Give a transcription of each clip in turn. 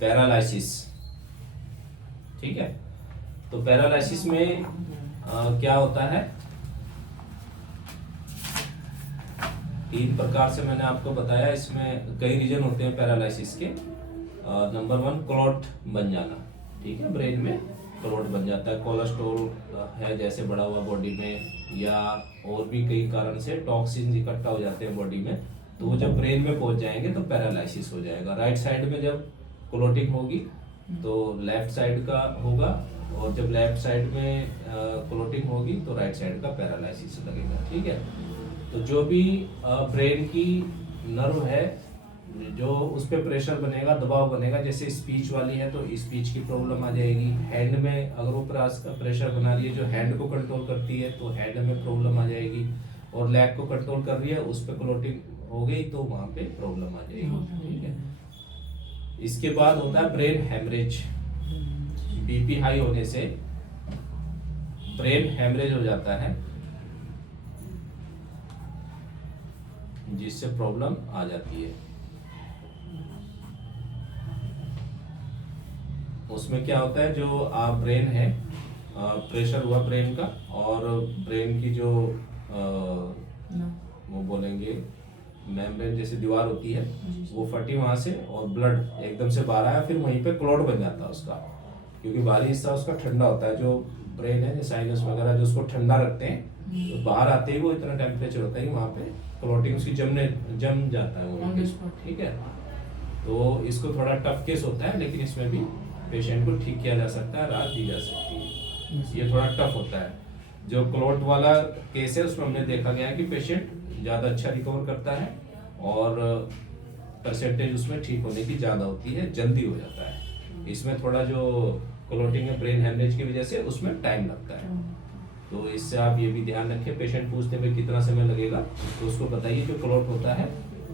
Paralysis. ठीक है, तो पैरालिसिस में क्या होता है, 3 प्रकार से मैंने आपको बताया। इसमें कई रीजन होते हैं पैरालिसिस के। नंबर 1 क्लॉट बन जाना। ठीक है, ब्रेन में क्लॉट बन जाता है, कोलेस्ट्रॉल है जैसे बढ़ा हुआ बॉडी में, या और भी कई कारण से टॉक्सिन इकट्ठा हो जाते हैं बॉडी में, तो वो जब ब्रेन में पहुंच जाएंगे तो पैरालिसिस हो जाएगा। राइट साइड में जब क्लॉटिंग होगी तो लेफ्ट साइड का होगा, और जब लेफ्ट साइड में क्लॉटिंग होगी तो राइट साइड का पैरालिसिस लगेगा। ठीक है, तो जो भी ब्रेन की नर्व है, जो उस पर प्रेशर बनेगा, दबाव बनेगा, जैसे स्पीच वाली है तो स्पीच की प्रॉब्लम आ जाएगी। हैंड में अगर वो प्रेशर बना रही है जो हैंड को कंट्रोल करती है, तो हैंड में प्रॉब्लम आ जाएगी। और लेग को कंट्रोल कर रही है, उस पर क्लॉटिंग हो गई तो वहां पे प्रॉब्लम आ जाएगी। ठीक है, इसके बाद होता है ब्रेन हेमरेज। बीपी हाई होने से ब्रेन हेमरेज हो जाता है, जिससे प्रॉब्लम आ जाती है। उसमें क्या होता है, जो आप ब्रेन है, प्रेशर हुआ ब्रेन का, और ब्रेन की जो वो बोलेंगे मेम्ब्रेन जैसी दीवार होती है, वो फटी वहां से, और ब्लड एकदम से बाहर आया, फिर वहीं पे क्लॉट बन जाता है उसका, क्योंकि बाहरी हिस्सा उसका ठंडा होता है। जो ब्रेन है, साइनस वगैरह जो उसको ठंडा रखते हैं, तो बाहर आते ही वो इतना टेम्परेचर होता है कि वहाँ पे क्लॉटिंग उसकी जम जाता है वो। ठीक है, तो इसको थोड़ा टफ केस होता है, लेकिन इसमें भी पेशेंट को ठीक किया जा सकता है, राहत दी जा सकती है। ये थोड़ा टफ होता है। जो क्लॉट वाला केस है उसमें हमने देखा गया है कि पेशेंट ज़्यादा अच्छा रिकवर करता है, और परसेंटेज उसमें ठीक होने की ज़्यादा होती है, जल्दी हो जाता है। इसमें थोड़ा जो क्लॉटिंग है ब्रेन हेमरेज की वजह से, उसमें टाइम लगता है। तो इससे आप ये भी ध्यान रखें, पेशेंट पूछते हैं कितना समय लगेगा, तो उसको बताइए जो क्लॉट होता है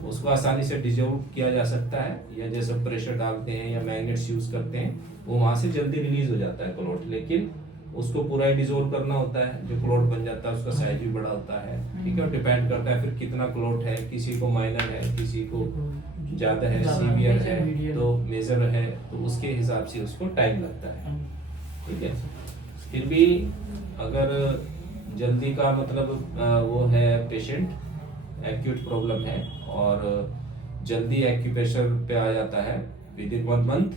उसको आसानी से डिजोल्व किया जा सकता है, या जैसे प्रेशर डालते हैं या मैग्नेट्स यूज करते हैं, वो वहां से जल्दी रिलीज हो जाता है क्लॉट। लेकिन उसको पूरा डिजोल्व करना होता है, जो क्लॉट बन जाता है उसका साइज भी बड़ा होता है। ठीक है, डिपेंड करता है फिर कितना क्लॉट है, किसी को माइनर है, किसी को ज्यादा है, सीवियर है, तो मेजर है, तो उसके हिसाब से उसको टाइम लगता है। ठीक है, फिर भी अगर जल्दी का मतलब वो है पेशेंट एक्यूट प्रॉब्लम है, और जल्दी एक्यूप्रेशर पे आ जाता है विद इन 1 मंथ,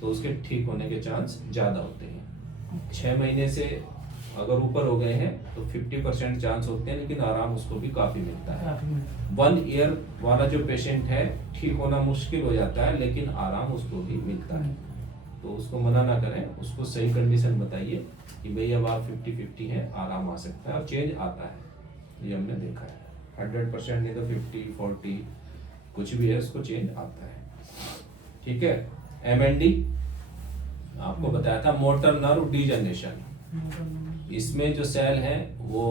तो उसके ठीक होने के चांस ज्यादा होते हैं। 6 महीने से अगर ऊपर हो गए हैं तो 50% चांस होते हैं, लेकिन आराम उसको भी काफी मिलता है। 1 ईयर वाला जो पेशेंट है, ठीक होना मुश्किल हो जाता है, लेकिन आराम उसको भी मिलता है। तो उसको मना ना करें, उसको सही कंडीशन बताइए कि भाई अब आप 50-50 है, आराम आ सकता है और चेंज आता है। ये हमने देखा है, 100% नहीं तो 50-40 कुछ भी है, उसको चेंज आता है। ठीक है, MND आपको बताया था, मोटर नर्व डीजनरेशन। इसमें जो सेल है वो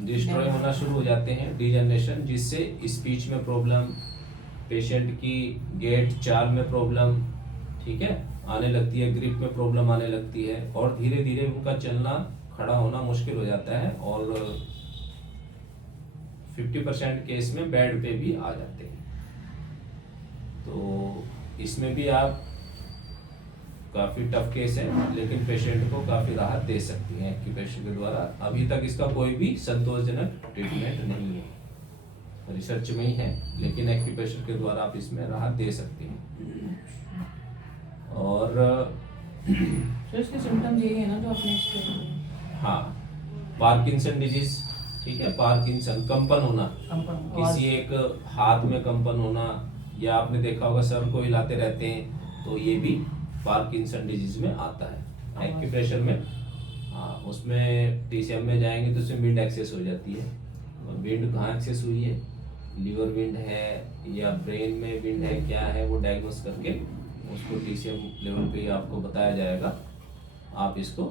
डिस्ट्रॉय होना शुरू हो जाते हैं, डीजनरेशन, जिससे स्पीच में प्रॉब्लम, पेशेंट की गेट चाल में प्रॉब्लम, ठीक है, आने लगती है, ग्रिप में प्रॉब्लम आने लगती है, और धीरे धीरे उनका चलना, खड़ा होना मुश्किल हो जाता है, और 50% केस में बेड पे भी आ जाते हैं। तो इसमें भी आप काफी टफ केस है, लेकिन पेशेंट को काफी राहत दे सकती हैं एक्यूप्रेशर के द्वारा। अभी तक इसका कोई भी संतोषजनक ट्रीटमेंट नहीं है, रिसर्च में ही है, लेकिन एक्यूप्रेशर के द्वारा आप इसमें राहत दे सकते हैं। और तो इसके सिम्टम्स यही है ना जो आपने एक्सप्लेन किए। हाँ, पार्किंसन डिजीज, ठीक है, पार्किंसन, कंपन होना, किसी एक हाथ में कंपन होना, या आपने देखा होगा सर को हिलाते रहते हैं, तो ये भी पार्किंसन डिजीज में आता है। एक्यूप्रेशर में हाँ, उसमें TCM में जाएंगे तो उसमें विंड एक्सेस हो जाती है। विंड कहाँ एक्सेस हुई है, लीवर विंड है या ब्रेन में विंड है, क्या है, वो डायग्नोस करके उसको TCM लेवल पे आपको बताया जाएगा। आप इसको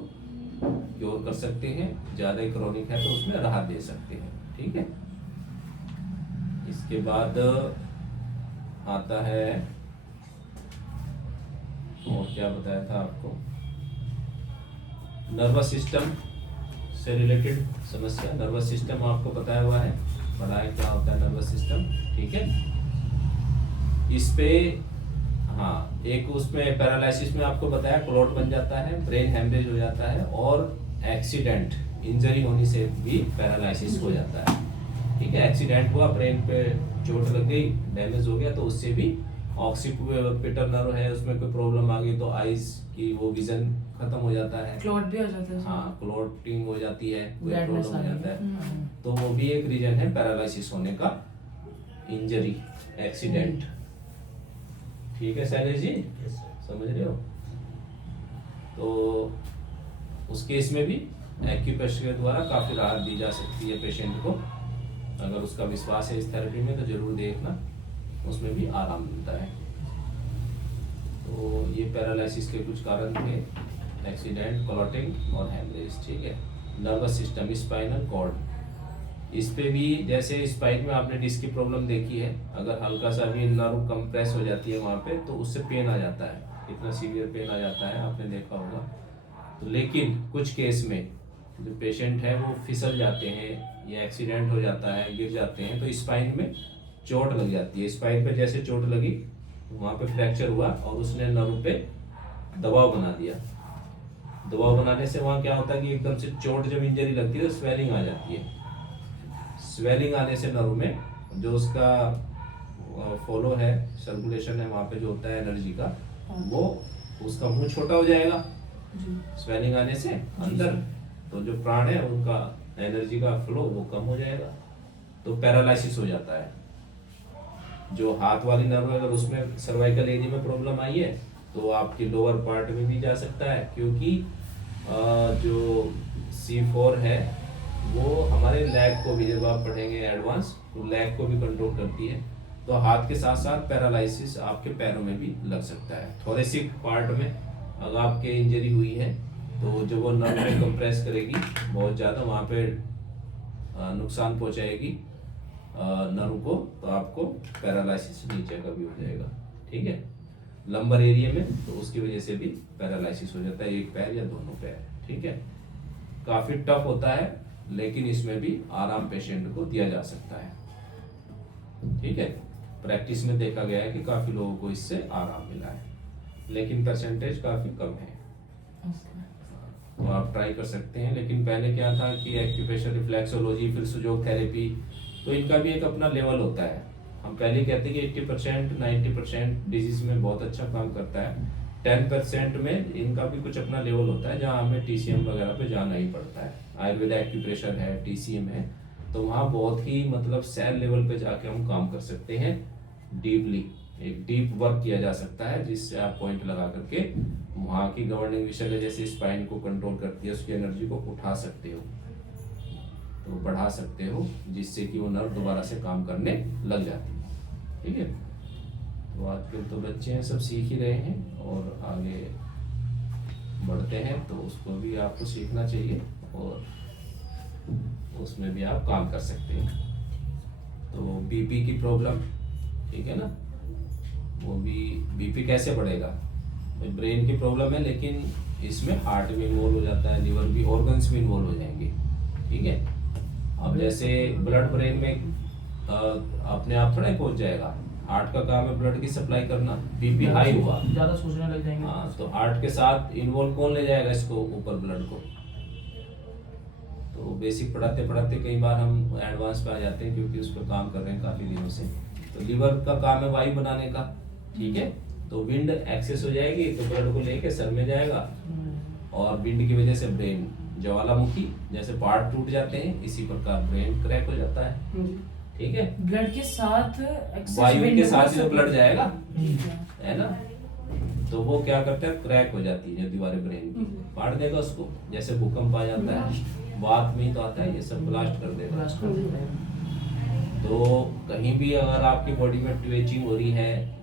क्योर कर सकते हैं, ज़्यादा ही क्रोनिक है तो उसमें राहत दे सकते हैं। ठीक है, इसके बाद आता है, और क्या बताया था आपको, नर्वस सिस्टम से रिलेटेड समस्या। नर्वस सिस्टम आपको बताया हुआ है, पढ़ा है क्या होता है नर्वस सिस्टम। ठीक है, इस पे हाँ, एक उसमें पैरालिसिस में आपको बताया क्लॉट बन जाता है, ब्रेन हेमरेज हो जाता है, और एक्सीडेंट इंजरी होने से भी पैरालिसिस हो जाता है। ठीक है, एक्सीडेंट हुआ, ब्रेन पे चोट लग गई, डैमेज हो गया, तो उससे भी ऑक्सीपिटल नर्व है, उसमें कोई प्रॉब्लम आ गई तो आईज की वो विजन खत्म हो जाता है। क्लॉट भी हो जाता है। हाँ, क्लॉटिंग हो जाती है, कोई Redness प्रॉब्लम हो आ गई। जाता है, तो वो भी एक रीजन है पैरालिसिस होने का, इंजरी, एक्सीडेंट। ठीक है शैलेश जी, समझ रहे हो? तो उस केस में भी एक्यूप्रेशर के द्वारा काफी राहत दी जा सकती है पेशेंट को। अगर उसका विश्वास है इस थेरेपी में तो जरूर देखना, उसमें भी आराम मिलता है। तो ये पैरालिसिस के कुछ कारण थे, एक्सीडेंट, क्लॉटिंग और हेमरेज। ठीक है, नर्वस सिस्टम, स्पाइनल कॉर्ड, इस पे भी जैसे स्पाइन में आपने डिस्क की प्रॉब्लम देखी है, अगर हल्का सा भी नर्व कंप्रेस हो जाती है वहाँ पे तो उससे पेन आ जाता है, इतना सीवियर पेन आ जाता है, आपने देखा होगा। तो लेकिन कुछ केस में जो पेशेंट है वो फिसल जाते हैं या एक्सीडेंट हो जाता है, गिर जाते हैं, तो स्पाइन में चोट लग जाती है। स्पाइन पे जैसे चोट लगी, वहाँ पे फ्रैक्चर हुआ और उसने नर्व पे दबाव बना दिया। दबाव बनाने से वहाँ क्या होता है कि एकदम से चोट जब इंजरी लगती है तो स्वेलिंग आ जाती है। स्वेलिंग आने से नर्व में जो उसका फॉलो है, सर्कुलेशन है, वहाँ पे जो होता है एनर्जी का, वो उसका मुंह छोटा हो जाएगा स्वेलिंग आने से अंदर, तो जो प्राण है उनका एनर्जी का फ्लो वो कम हो जाएगा, तो पैरालिसिस हो जाता है। जो हाथ वाली नर्व है, अगर उसमें सर्वाइकल एरिया में प्रॉब्लम आई है तो आपके लोअर पार्ट में भी जा सकता है, क्योंकि जो C4 है वो हमारे लेग को भी, जब आप पढ़ेंगे एडवांस, तो लेग को भी कंट्रोल करती है। तो हाथ के साथ साथ पैरालिसिस आपके पैरों में भी लग सकता है। थोरेसिक पार्ट में अगर आपके इंजरी हुई है तो जो वो नर्व में कंप्रेस करेगी बहुत ज़्यादा, वहाँ पे नुकसान पहुँचाएगी नर्व को, तो आपको पैरालिसिस नीचे का भी हो जाएगा। ठीक है, लंबर एरिया में, तो उसकी वजह से भी पैरालिसिस हो जाता है, एक पैर या दोनों पैर। ठीक है, काफ़ी टफ होता है, लेकिन इसमें भी आराम पेशेंट को दिया जा सकता है। ठीक है, प्रैक्टिस में देखा गया है कि काफ़ी लोगों को इससे आराम मिला है, लेकिन परसेंटेज काफ़ी कम है। तो आप ट्राई कर सकते हैं। लेकिन पहले क्या था कि एक्यूप्रेशर, रिफ्लेक्सोलॉजी, फिर सुजोग थेरेपी, तो इनका भी एक अपना लेवल होता है। हम पहले कहते हैं कि 80% 90% डिजीज में बहुत अच्छा काम करता है, 10% में इनका भी कुछ अपना लेवल होता है जहाँ हमें TCM वगैरह पे जाना ही पड़ता है। आयुर्वेद एक्यूप्रेशर है, TCM है, तो वहाँ बहुत ही मतलब सेल लेवल पे जाके हम काम कर सकते हैं, डीपली एक डीप वर्क किया जा सकता है, जिससे आप पॉइंट लगा करके वहाँ की गवर्निंग विषय है, जैसे स्पाइन को कंट्रोल करती है, उसकी एनर्जी को उठा सकते हो, तो बढ़ा सकते हो, जिससे कि वो नर्व दोबारा से काम करने लग जाती है। ठीक है, तो आजकल तो बच्चे हैं सब सीख ही रहे हैं और आगे बढ़ते हैं, तो उसको भी आपको सीखना चाहिए और उसमें भी आप काम कर सकते हैं। तो BP की प्रॉब्लम, ठीक है ना, वो भी BP कैसे बढ़ेगा, ब्रेन की प्रॉब्लम है, लेकिन इसमें हार्ट भी इन्वॉल्व हो जाता है, लिवर भी, ऑर्गन्स भी इन्वॉल्व हो जाएंगे। ठीक है, अब जैसे ब्लड ब्रेन में अपने आप थोड़ा ही पहुंच जाएगा, हार्ट का काम है ब्लड की सप्लाई करना, BP हाई हुआ, ज्यादा सोचने लग जाएंगे। हाँ, तो हार्ट के साथ इन्वॉल्व कौन ले जाएगा इसको ऊपर, ब्लड को। तो बेसिक पढ़ाते पढ़ाते कई बार हम एडवांस पे आ जाते हैं, क्योंकि उस पर काम कर रहे हैं काफी दिनों से। तो लिवर का काम है वायु बनाने का, ठीक है, तो विंड एक्सेस हो जाएगी तो ब्लड को लेके सर में जाएगा, और विंड की वजह से ब्रेन, ज्वालामुखी जैसे पार्ट टूट जाते हैं, इसी प्रकार ब्रेन क्रैक हो जाता है। ठीक है, ब्लड के साथ वायु के साथ ही तो ब्लड जाएगा, है ना, तो वो क्या करता है, क्रैक हो जाती है दीवारें ब्रेन की, फाड़ देगा उसको, जैसे भूकंप आ जाता है, बात में ही तो आता है, ये सब ब्लास्ट कर देगा। तो कहीं भी अगर आपकी बॉडी में ट्वेचिंग हो रही है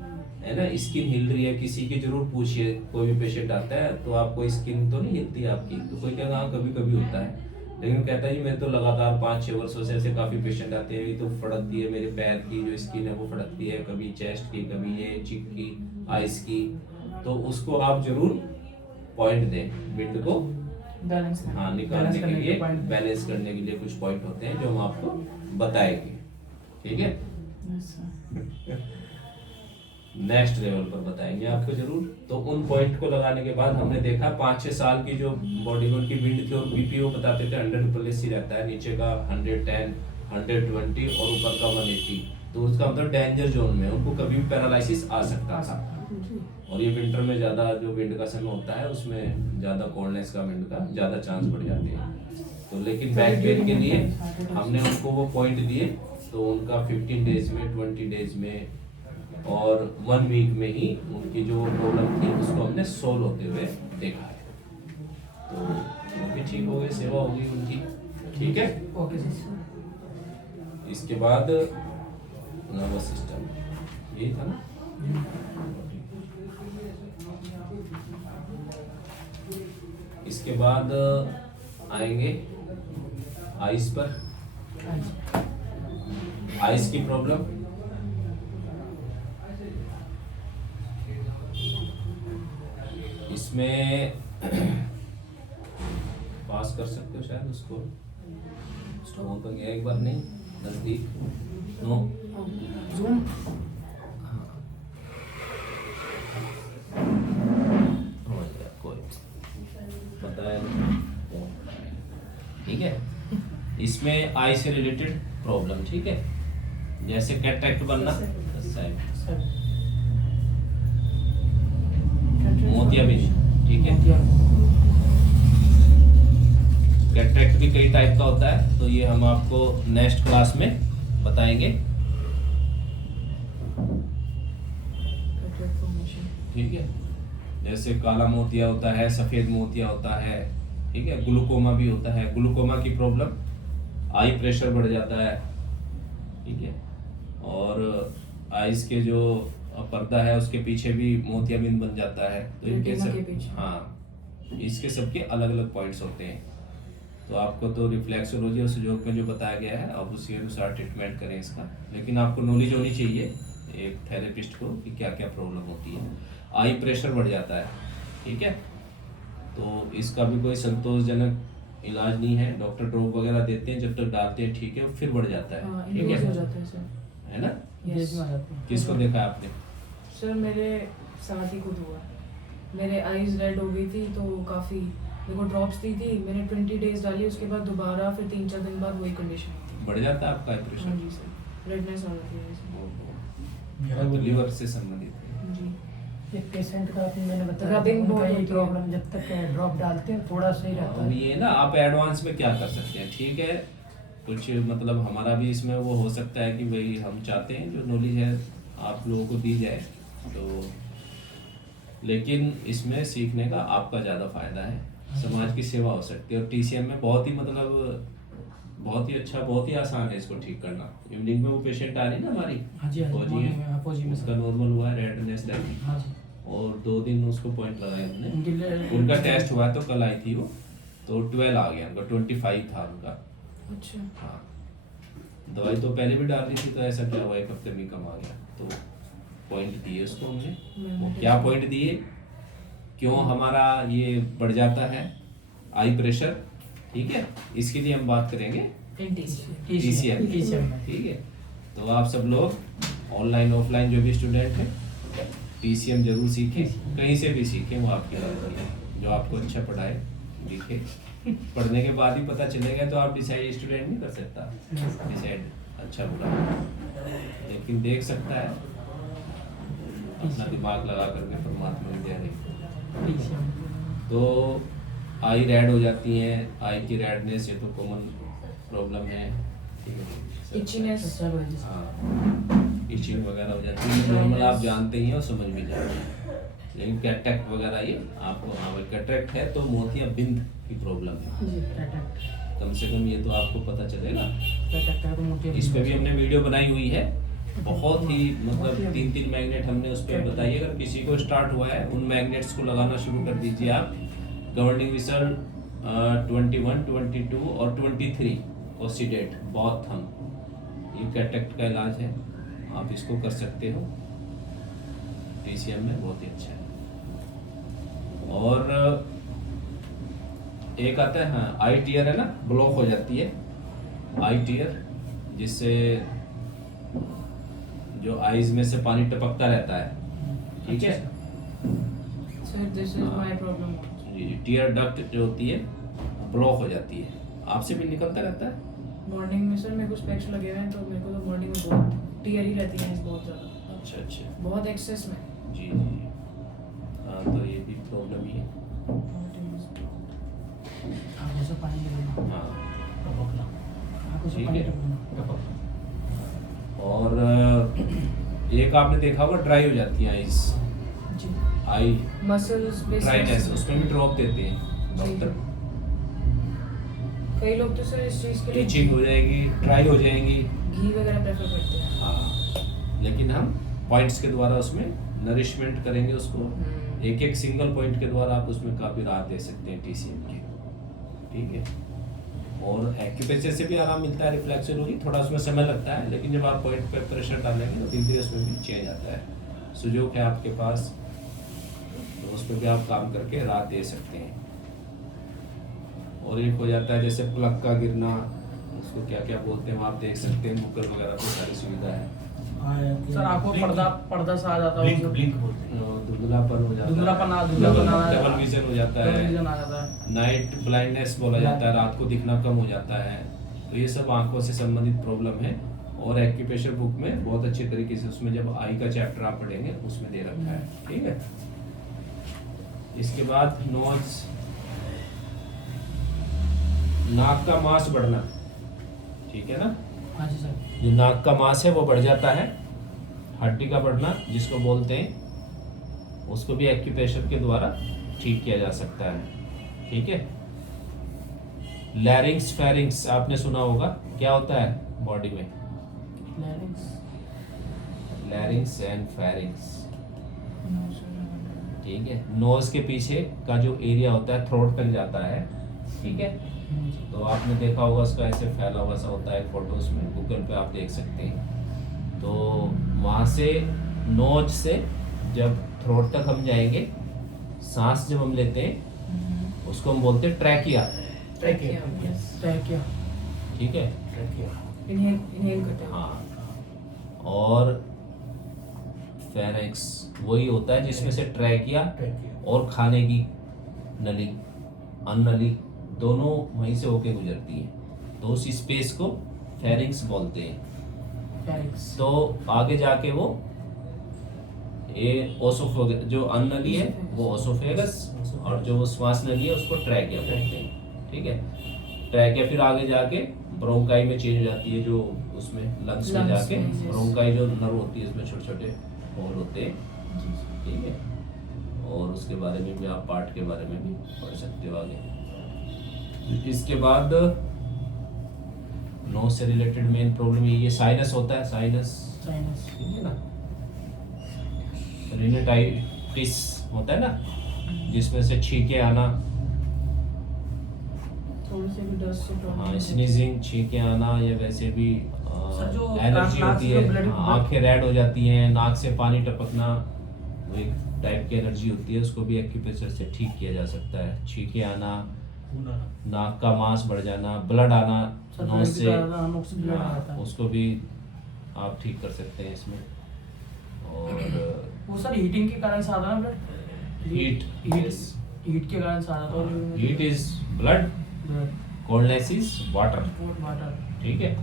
ना, स्किन हिल रही है, किसी की जरूर पूछिए, कोई भी पेशेंट आता है तो आपको स्किन तो नहीं हिलती आपकी, तो कोई कहेगा हाँ कभी कभी होता है, लेकिन कहता है जी मैं तो लगातार 5-6 वर्षों से ऐसे काफी पेशेंट आते हैं, ये तो फड़कती है मेरे पैर की जो स्किन है वो फड़कती है, कभी चेस्ट की, कभी ये चिक की, आइस की, तो उसको आप जरूर पॉइंट दें, विंड को बैलेंस, हाँ निकालने के लिए, बैलेंस करने के लिए कुछ पॉइंट होते हैं जो हम आपको बताएंगे। ठीक है, नेक्स्ट लेवल पर बताएंगे आपको जरूर। तो उन पॉइंट को लगाने के बाद हमने देखा 5-6 साल की जो बॉडी में उनकी विंड थी और बीपीओ बताते थे 100 रहता है, नीचे का 110, 120 और ऊपर का 180। तो उसका मतलब डेंजर जोन में उनको कभी भी पैरालिसिस आ सकता था। और ये विंटर में ज़्यादा जो विंड का समय होता है उसमें ज़्यादा कोल्डनेस का विंड का ज़्यादा चांस बढ़ जाते हैं। तो लेकिन बैक पेन के लिए हमने उनको वो पॉइंट दिए, तो उनका 15 डेज में, 20 डेज में और 1 वीक में ही उनकी जो प्रॉब्लम थी उसको हमने सोल्व होते हुए देखा है। तो वो भी ठीक हो गए, सेवा हो गई उनकी। ठीक है, ओके सर। इसके बाद नर्वस सिस्टम यही था ना। इसके बाद आएंगे आइस पर। आइस की प्रॉब्लम इसमें पास कर सकते हो शायद उसको। हो तो गया एक बार, नहीं नजदीक, नो जूम। कोई बताया ठीक है। इसमें आई से रिलेटेड प्रॉब्लम, ठीक है, जैसे कैटरेक्ट बनना, मोतियाबिंद, ठीक है। कैटरेक्ट भी कई टाइप का होता है, तो ये हम आपको नेक्स्ट क्लास में बताएंगे, ठीक है। जैसे काला मोतिया होता है, सफेद मोतिया होता है, ठीक है। ग्लूकोमा भी होता है। ग्लूकोमा की प्रॉब्लम आई प्रेशर बढ़ जाता है, ठीक है। और आइस के जो पर्दा है उसके पीछे भी मोतियाबिंद बन जाता है। तो इनके सब, हाँ, इसके सबके अलग अलग पॉइंट्स होते हैं। तो आपको तो रिफ्लेक्सोलॉजी और सुजोग में जो बताया गया है आप उसी अनुसार ट्रीटमेंट करें इसका। लेकिन आपको नॉलेज होनी चाहिए एक थेरेपिस्ट को कि क्या क्या प्रॉब्लम होती है। आई प्रेशर बढ़ जाता है, ठीक है। तो इसका भी कोई संतोषजनक इलाज नहीं है। डॉक्टर ड्रॉप वगैरह देते हैं, जब तक डालते हैं ठीक है, फिर बढ़ जाता है, ठीक है ना। किसको देखा आपने? सर मेरे साथ ही खुद हुआ। मेरे आईज रेड हो गई थी, तो काफ़ी मेरे को ड्रॉप्स दी थी। मैंने 20 डेज डाली, उसके बाद दोबारा फिर 3-4 दिन बाद वही कंडीशन बढ़ जाता है आपका आई प्रेशर? हाँ जी सर, रेडनेस आ जाती है इसमें। तो लिवर से संबंधित है जी। एक पेशेंट का आपने मैंने बताया Rubbing उनका बहुत ये होती है। प्रॉब्लम, जब तक ड्रॉप डालते हैं थोड़ा सही रहता अब है। ये ना आप एडवांस में क्या कर सकते हैं, ठीक है। कुछ मतलब हमारा भी इसमें वो हो सकता है कि भाई हम चाहते हैं जो नॉलेज है आप लोगों को दी जाए, तो लेकिन इसमें सीखने का आपका ज़्यादा फायदा है, समाज की सेवा हो सकती है। और टीसीएम में बहुत ही मतलब बहुत ही अच्छा, बहुत ही आसान है इसको ठीक करना। इवनिंग में वो पेशेंट आ रही ना हमारी, हाँ जी, हाँ जी, फौजी हाँ, है, फौजी में उसका नॉर्मल हुआ है रेडनेस लगी, हाँ जी। और 2 दिन उसको पॉइंट लगाए उनके हमने। लिए- उनका टेस्ट हुआ तो कल आई थी वो, तो 12 आ गया, उनका 25 था उनका। अच्छा। हाँ, दवाई तो पहले भी डाल रही थी, तो ऐसा क्या हुआ 1 हफ्ते में कम आ गया। तो पॉइंट दिए उसको हमने। वो क्या पॉइंट दिए, क्यों हमारा ये बढ़ जाता है आई प्रेशर, ठीक है, इसके लिए हम बात करेंगे टीसीएम, ठीक है। तो आप सब लोग ऑनलाइन ऑफलाइन जो भी स्टूडेंट हैं टीसीएम जरूर सीखें, कहीं से भी सीखें, वो आपकी बात है। जो आपको अच्छा पढ़ाए लिखे, पढ़ने के बाद ही पता चलेगा, तो आप डिसाइड स्टूडेंट नहीं कर सकता डिसाइड अच्छा बुरा, लेकिन देख सकता है अपना दिमाग लगा करके परमात्मा की दया। तो आई रेड हो जाती है, आई की रेडनेस ये तो कॉमन प्रॉब्लम है, ठीक है। इचीनेस, हाँ, इचिंग वगैरह हो जाती है, नॉर्मल आप जानते ही हैं और समझ भी जाते हैं। लेकिन कैटरेक्ट वगैरह ये आपको, हाँ भाई कैटरेक्ट है तो मोतियाबिंद की प्रॉब्लम है, कम से कम ये तो आपको पता चलेगा। इस पे भी हमने वीडियो बनाई हुई है, बहुत ही मतलब 3-3 मैग्नेट हमने उस पर बताइए। अगर किसी को स्टार्ट हुआ है उन मैग्नेट्स को लगाना शुरू कर दीजिए आप। गवर्निंग रिजल्ट 21, 22 और 23 ओसीडेट बहुत थम, ये कैटरेक्ट का इलाज है, आप इसको कर सकते हो टीसीएम में, बहुत ही अच्छा है। और एक आता है, हाँ, आई टीयर है ना, ब्लॉक हो जाती है आई टीयर, जिससे जो आईज में से पानी टपकता रहता है, ठीक है। सर दिस इज हाँ। My problem. जी जी, टीयर डक्ट जो होती है ब्लॉक हो जाती है, आपसे भी निकलता रहता है। मॉर्निंग में सर मेरे को स्पेक्स लगे हुए हैं तो मेरे को तो मॉर्निंग में बहुत टीयर ही रहती है बहुत ज़्यादा, अच्छा अच्छा, बहुत एक्सेस में। जी जी, हाँ तो ये भी प्रॉब्लम ही है। आंखों से पानी निकलना, हाँ टपकना, आंखों से ठीक पानी है। टपकना। और एक आपने देखा होगा ड्राई हो जाती है आईज, जी आई मसल्स पे ड्राइनेस, उसमें भी ड्रॉप देते हैं डॉक्टर। कई लोग तो सर इस चीज़ के लिए टीचिंग हो जाएगी, ड्राई हो जाएंगी। घी वगैरह प्रेफर करते हैं। हाँ, लेकिन हम पॉइंट्स के द्वारा उसमें नरिशमेंट करेंगे उसको, एक एक सिंगल पॉइंट के द्वारा आप उसमें काफ़ी राहत दे सकते हैं टीसीएम की, ठीक है। और एक्यूप्रेशर से भी आराम मिलता है, रिफ्लेक्सोलॉजी थोड़ा उसमें समय लगता है, लेकिन जब आप पॉइंट पे प्रेशर डालेंगे तो धीरे धीरे उसमें भी चेंज आता है। सुजोग है आपके पास तो उस पर भी आप काम करके राहत दे सकते हैं। और एक हो जाता है जैसे प्लग का गिरना, उसको क्या क्या बोलते हैं आप देख सकते हैं, बुकर वगैरह की सारी सुविधा है। सर आंखों पर्दा सा आ जाता है, ब्लिंक ब्लिंक बोलते हैं। धुंधलापन हो जाता धुंधलापन है, आ डबल विजन हो जाता है, विजन आ जाता है। नाइट ब्लाइंडनेस बोला जाता है, रात को दिखना कम हो जाता है। तो ये सब आंखों से संबंधित प्रॉब्लम है। और एक्यूप्रेशर बुक में बहुत अच्छे तरीके से उसमें जब आई का चैप्टर आप पढ़ेंगे उसमें दे रखा है, ठीक है। इसके बाद नोज, नाक का मांस बढ़ना, ठीक है ना। हाँ जी सर। जो नाक का मांस है वो बढ़ जाता है, हड्डी का बढ़ना जिसको बोलते हैं, उसको भी एक्यूप्रेशर के द्वारा ठीक किया जा सकता है, ठीक है। लैरिंग्स फेरिंग्स आपने सुना होगा, क्या होता है बॉडी में? लैरिंग्स एंड फेरिंग्स, ठीक है। नोज के पीछे का जो एरिया होता है थ्रोट तक जाता है, ठीक है। तो आपने देखा होगा उसका ऐसे फैला हुआ सा होता है, फोटोज में गूगल पे आप देख सकते हैं। तो वहाँ से नोज से जब थ्रोट तक हम जाएंगे, सांस जब हम लेते हैं उसको हम बोलते हैं ट्रैकिया, ट्रैकिया। ठीक है। इनहेल करते हैं। हाँ, और फेरिंक्स वही होता है जिसमें से ट्रैकिया और खाने की नली, अन्नली दोनों वहीं से होके गुजरती है, तो उस स्पेस को फेरिंक्स बोलते हैं। तो आगे जाके वो ओसोफेगस, जो अन्नली है वो ओसोफेगस, और जो वो श्वास नली है उसको ट्रैकिया बोलते हैं, ठीक है। ट्रैकिया फिर आगे जाके ब्रोंकाई में चेंज हो जाती है, जो उसमें लंग्स में जाके ब्रोंकाई जो नर्व होती है उसमें छोटे छोटे होल होते हैं, ठीक है। और उसके बारे में भी आप पार्ट के बारे में भी पढ़ सकते हो आगे। इसके बाद नोज से रिलेटेड मेन प्रॉब्लम ये साइनस होता है, साइनस, ठीक है ना। रिनाइटिस होता है ना, जिसमें से छींके आना, थोड़ी सी भी डस्ट से प्रॉब्लम। हाँ, स्नीजिंग, छींके आना, या वैसे भी सर, जो एलर्जी नाक होती से है, जो blood- आंखें रेड हो जाती हैं, नाक से पानी टपकना, वो एक टाइप की एलर्जी होती है, उसको भी एक्यूप्रेशर से ठीक किया जा सकता है। छींके आना, नाक का मांस बढ़ जाना, ब्लड आना नोज से, हाँ, उसको भी आप ठीक कर सकते हैं इसमें। और वो सर हीटिंग के कारण से आता है ना ब्लड, हीट, हीट के कारण से आता है। Heat is blood, coldness is water, water, ठीक है।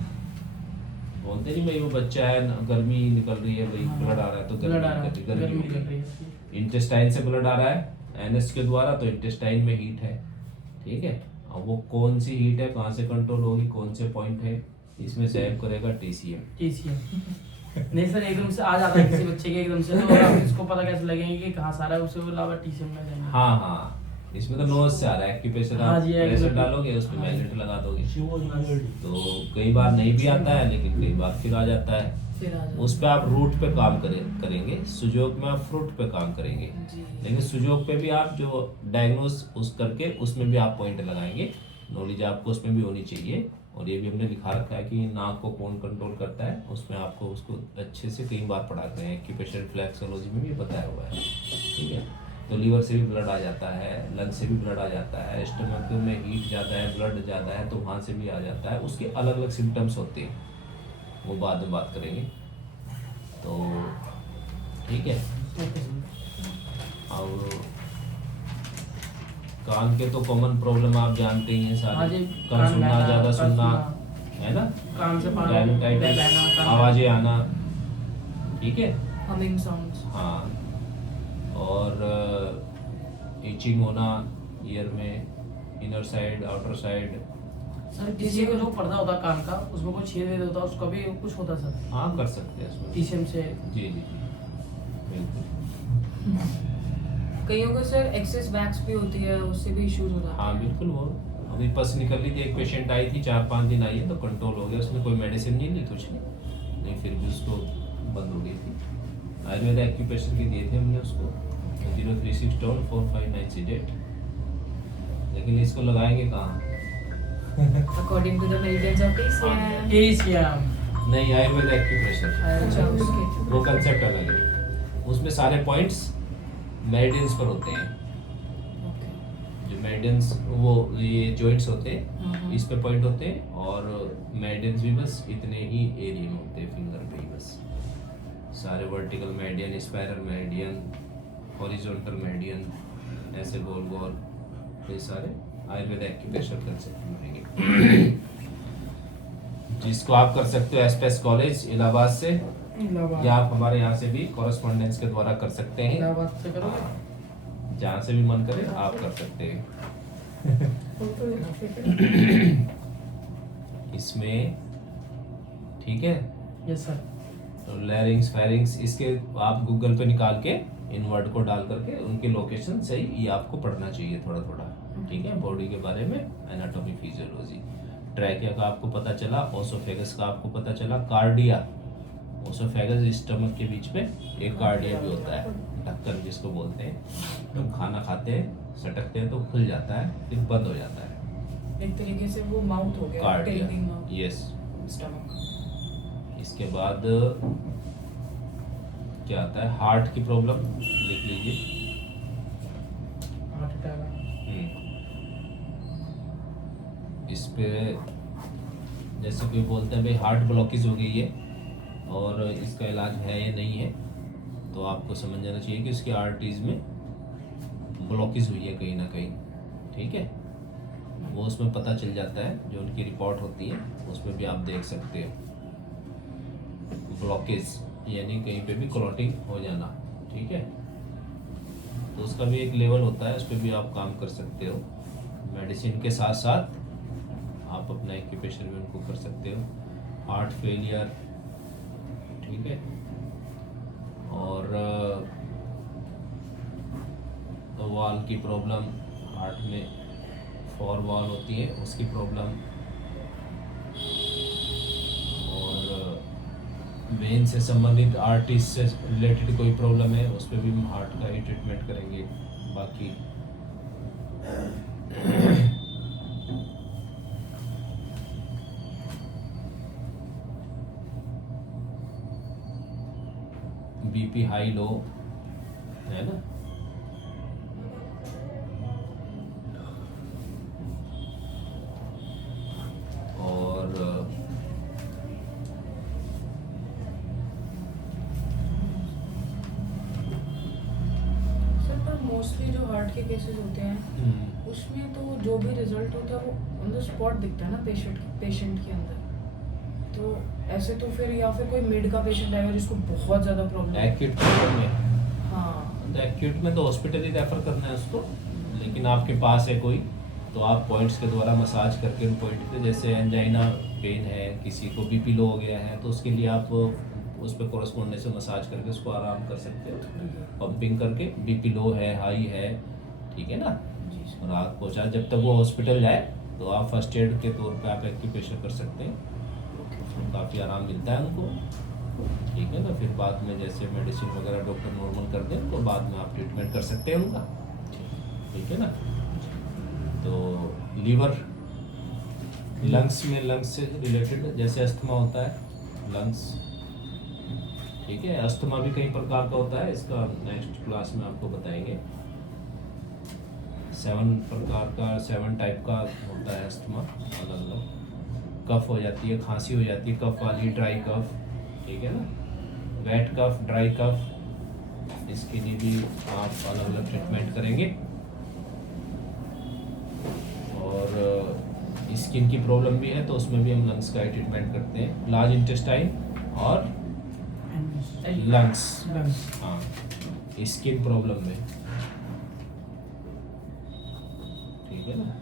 बोलते नहीं भाई वो बच्चा है गर्मी निकल रही है, भाई ब्लड आ रहा है तो ब्लड आ रहा है, गर्मी गर्मी हो निकल रही रही है। है। इंटेस्टाइन से ब्लड आ रहा है एनएस के द्वारा, तो इंटेस्टाइन में हीट है, ठीक है। अब वो कौन सी हीट है, कहाँ से कंट्रोल होगी, कौन से पॉइंट है, इसमें से हेल्प करेगा टीसीएम। नहीं सर, एकदम से आ जाता है किसी बच्चे के एकदम से, तो आप इसको पता कैसे लगेंगे कि कहाँ से आ रहा है, उसे वो लावा टीसीएम में जाएंगे। हाँ हाँ, इसमें तो नोज से आ रहा है, एक्यूप्रेशर हाँ आप जी, प्रेशर एक्यूप्रेशर। डालोगे उस पर हाँ। मैग्नेट लगा दोगे, तो कई बार नहीं भी आता है, लेकिन कई बार फिर आ जाता है। फिर आ जाता उस पे आप रूट पे काम करेंगे, सुजोग में आप फ्रूट पे काम करेंगे, जी। लेकिन सुजोग पे भी आप जो डायग्नोस उस करके उसमें भी आप पॉइंट लगाएंगे, नॉलेज आपको उसमें भी होनी चाहिए। और ये भी हमने लिखा रखा है कि नाक को कौन कंट्रोल करता है, उसमें आपको उसको अच्छे से कई बार पढ़ाते हैं, एक्यूप्रेशर रिफ्लेक्सोलॉजी में भी बताया हुआ है, ठीक है। तो लीवर से भी ब्लड आ जाता है, लंग से भी ब्लड आ जाता है, स्टमक में हीट ज़्यादा है, ब्लड ज़्यादा है तो वहाँ से भी आ जाता है। उसके अलग अलग सिम्टम्स होते हैं, वो बाद में बात करेंगे, तो ठीक है। अब कान के तो कॉमन प्रॉब्लम आप जानते ही हैं हाँ सारे, जी, कम कान सुनना, बहना, ज़्यादा कम सुनना, सुनना। है ना, कान से पानी Laryngitis, बहना, कान- आवाज़ें आना, ठीक है, हमिंग साउंड्स। हाँ, और इचिंग होना ईयर में, inner side, outer side. Sir किसी को जो पर्दा होता है कान का, उसमें कोई छेद वेद होता है, उसका भी कुछ होता है सर हाँ कर सकते हैं इसमें, टीसीएम से। जी जी जी, बिल्कुल। कईयों को सर एक्सेस वैक्स भी होती है, उससे भी इश्यूज हो जाते हाँ हैं। बिल्कुल, वो अभी पस निकल रही थी, एक पेशेंट आई थी, 4-5 दिन आई है तो कंट्रोल हो गया, उसने कोई मेडिसिन नहीं ली, कुछ नहीं, फिर भी उसको बंद हो गई थी। आयुर्वेद एक्यूप्रेशर के दिए थे हमने उसको, 036 टोन 459 लेकिन इसको लगाएंगे कहाँ? According to the medicines of TCM। TCM नहीं, आयुर्वेद एक्यूप्रेशर अच्छा, उसके वो कंसेप्ट अलग है, उसमें सारे पॉइंट्स मेरिडियंस पर होते हैं। ओके। जो मेरिडियंस वो ये जॉइंट्स होते हैं, हम्म। इस पे पॉइंट होते हैं, और मेरिडियंस भी बस इतने ही एरिया में होते हैं, फिंगर पे ही बस। सारे vertical meridian, spiral meridian, horizontal meridian, ऐसे गोल गोल, ये सारे आयुर्वेद एक्यूप्रेशर कंसेप्ट में रहेंगे, जिसको आप कर सकते हो एसपीएस कॉलेज इलाहाबाद से, या आप हमारे यहाँ से भी कॉरेस्पॉन्डेंस के द्वारा कर सकते हैं। इलाहाबाद से करोगे? हाँ, जहाँ से भी मन करे आप कर सकते हैं। इसमें ठीक है, यस सर। तो लैरिंग्स फेरिंग्स, इसके आप गूगल पे निकाल के इन वर्ड को डाल करके उनकी लोकेशन सही ये आपको पढ़ना चाहिए थोड़ा थोड़ा, ठीक है, बॉडी के बारे में, एनाटॉमी, फिजियोलॉजी। ट्रैकिया का आपको पता चला, ओसोफेगस का आपको पता चला, कार्डिया, ओसोफेगस स्टमक के बीच में एक कार्डिया भी होता है, ढक्कन जिसको बोलते हैं। तो खाना खाते हैं, सटकते हैं तो खुल जाता है, फिर बंद हो जाता है, एक तरीके से वो माउथ हो गया, कार्डिया, टेल्विंग माउथ, यस। स्टमक। इसके बाद क्या आता है, हार्ट की प्रॉब्लम, लिख लीजिए। Heart attack. इस पे जैसे कोई बोलते हैं भाई हार्ट ब्लॉकेज हो गई है और इसका इलाज है या नहीं है, तो आपको समझ जाना चाहिए कि उसकी आर्टरीज में ब्लॉकेज हुई है कहीं ना कहीं, ठीक है, वो उसमें पता चल जाता है, जो उनकी रिपोर्ट होती है उसमें भी आप देख सकते हो, ब्लॉकेज यानी कहीं पे भी क्लॉटिंग हो जाना, ठीक है, तो उसका भी एक लेवल होता है, उस पर भी आप काम कर सकते हो। मेडिसिन के साथ साथ आप अपना एक्यूपेशन भी उनको कर सकते हो। हार्ट फेलियर, ठीक है, और वॉल की प्रॉब्लम, हार्ट में 4 वॉल होती है उसकी प्रॉब्लम, और वेन से संबंधित आर्टिस्ट से रिलेटेड कोई प्रॉब्लम है उस पर भी हम हार्ट का ही ट्रीटमेंट करेंगे। बाकी बीपी हाई लो है ना, और सर पर मोस्टली जो हार्ट के केसेस होते हैं उसमें तो जो भी रिजल्ट होता है वो ऑन द स्पॉट दिखता है ना पेशेंट के अंदर, तो ऐसे तो फिर या फिर कोई मिड का पेशेंट आएगा जिसको बहुत ज़्यादा प्रॉब्लम है। एक्यूट प्रॉब्लम में, हाँ, तो एक्यूट में तो हॉस्पिटल ही रेफर करना है उसको, लेकिन आपके पास है कोई तो आप पॉइंट्स के द्वारा मसाज करके उन पॉइंट पे, जैसे एंजाइना पेन है, किसी को बीपी लो हो गया है, तो उसके लिए आप उस पर कोरस्पोंडे से मसाज करके उसको आराम कर सकते हो, पंपिंग करके, बीपी लो है, हाई है, ठीक है ना, और राहत पहुँचा। जब तक वो हॉस्पिटल जाए तो आप फर्स्ट एड के तौर पे आप एक्यूप्रेशर कर सकते हैं, तो काफ़ी आराम मिलता है उनको, ठीक है ना। फिर बाद में जैसे मेडिसिन वगैरह डॉक्टर नॉर्मल कर दें तो बाद में आप ट्रीटमेंट कर सकते हैं उनका, ठीक है ना। तो लीवर, लंग्स में, लंग्स से रिलेटेड जैसे अस्थमा होता है, लंग्स, ठीक है, अस्थमा भी कई प्रकार का होता है, इसका नेक्स्ट क्लास में आपको बताएंगे। 7 प्रकार का, 7 टाइप का होता है अस्थमा, अलग अलग। कफ हो जाती है, खांसी हो जाती है, कफ वाली, ड्राई कफ, ठीक है ना, वेट कफ, ड्राई कफ, इसके लिए भी आप अलग अलग ट्रीटमेंट करेंगे। और स्किन की प्रॉब्लम भी है तो उसमें भी हम लंग्स का ही ट्रीटमेंट करते हैं, लार्ज इंटेस्टाइन और लंग्स। हाँ, स्किन प्रॉब्लम में, ठीक है ना।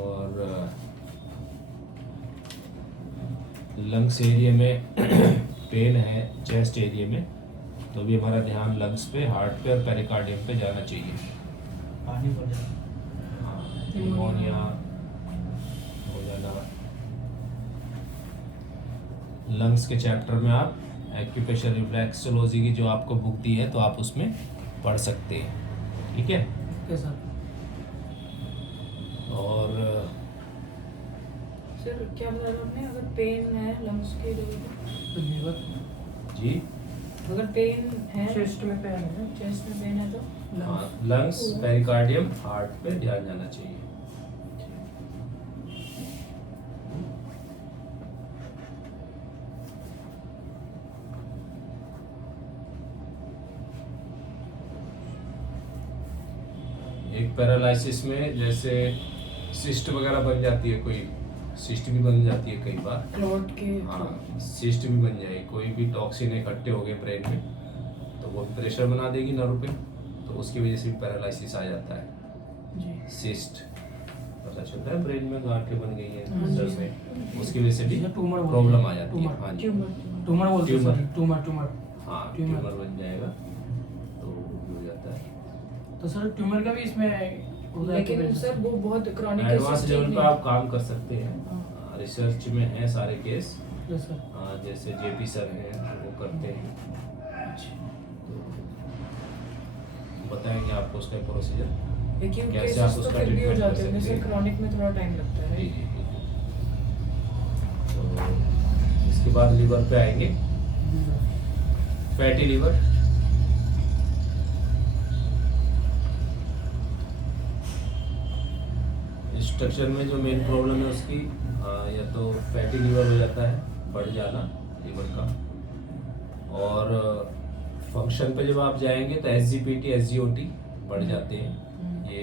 और लंग्स एरिया में पेन है, चेस्ट एरिया में, तो भी हमारा ध्यान लंग्स पे, हार्ट पे और पेरिकार्डियम पे जाना चाहिए। पानी भर जाता। हाँ, निमोनिया हो जाना। लंग्स के चैप्टर में आप एक्यूप्रेशर रिफ्लेक्सोलॉजी की जो आपको बुक दी है तो आप उसमें पढ़ सकते हैं, ठीक है। Okay sir. और सर क्या बता रहे आपने, अगर पेन है लंग्स की तो लीवर, जी, अगर पेन है चेस्ट में पेन है, चेस्ट में पेन है तो हाँ, लंग्स, पेरिकार्डियम, हार्ट पे ध्यान जाना चाहिए। एक पैरालिसिस में जैसे सिस्ट वगैरह बन जाती है, कोई सिस्ट भी बन जाती है कई बार। क्लॉट के हाँ, सिस्ट भी बन जाए, कोई भी टॉक्सिन इकट्ठे हो गए ब्रेन में तो वो प्रेशर बना देगी नर्व पे, तो उसकी वजह से भी पैरालिसिस आ जाता है। जी सिस्ट पता चलता है ब्रेन में गांठें बन गई हैं हाँ जी। सर में, उसकी वजह से भी ट्यूमर प्रॉब्लम आ जाती है। हाँ जी, ट्यूमर बोलते हैं ट्यूमर। Sir, tumour. हाँ, ट्यूमर। ट्यूमर बन जाएगा तो वो भी हो जाता है। तो सर ट्यूमर का भी इसमें होता है लेकिन कि सर वो बहुत क्रॉनिक एडवांस लेवल पे आप काम कर सकते हैं, हाँ। रिसर्च में है सारे केस। Yes sir. जैसे जेपी सर हैं वो करते हैं, तो बताएंगे आपको उसका प्रोसीजर, एक्यूट कैसे आप केसेस तो उसका फिर भी हो ट्रीटमेंट कर जाते हैं, सकते जैसे हैं। क्रॉनिक में थोड़ा टाइम लगता है। जी जी जी। तो इसके बाद लिवर पे आएंगे, फैटी लिवर। स्ट्रक्चर में जो मेन प्रॉब्लम है उसकी या तो फैटी लिवर हो जाता है, बढ़ जाना लिवर का, और फंक्शन पे जब आप जाएंगे तो SGPT SGOT बढ़ जाते हैं। ये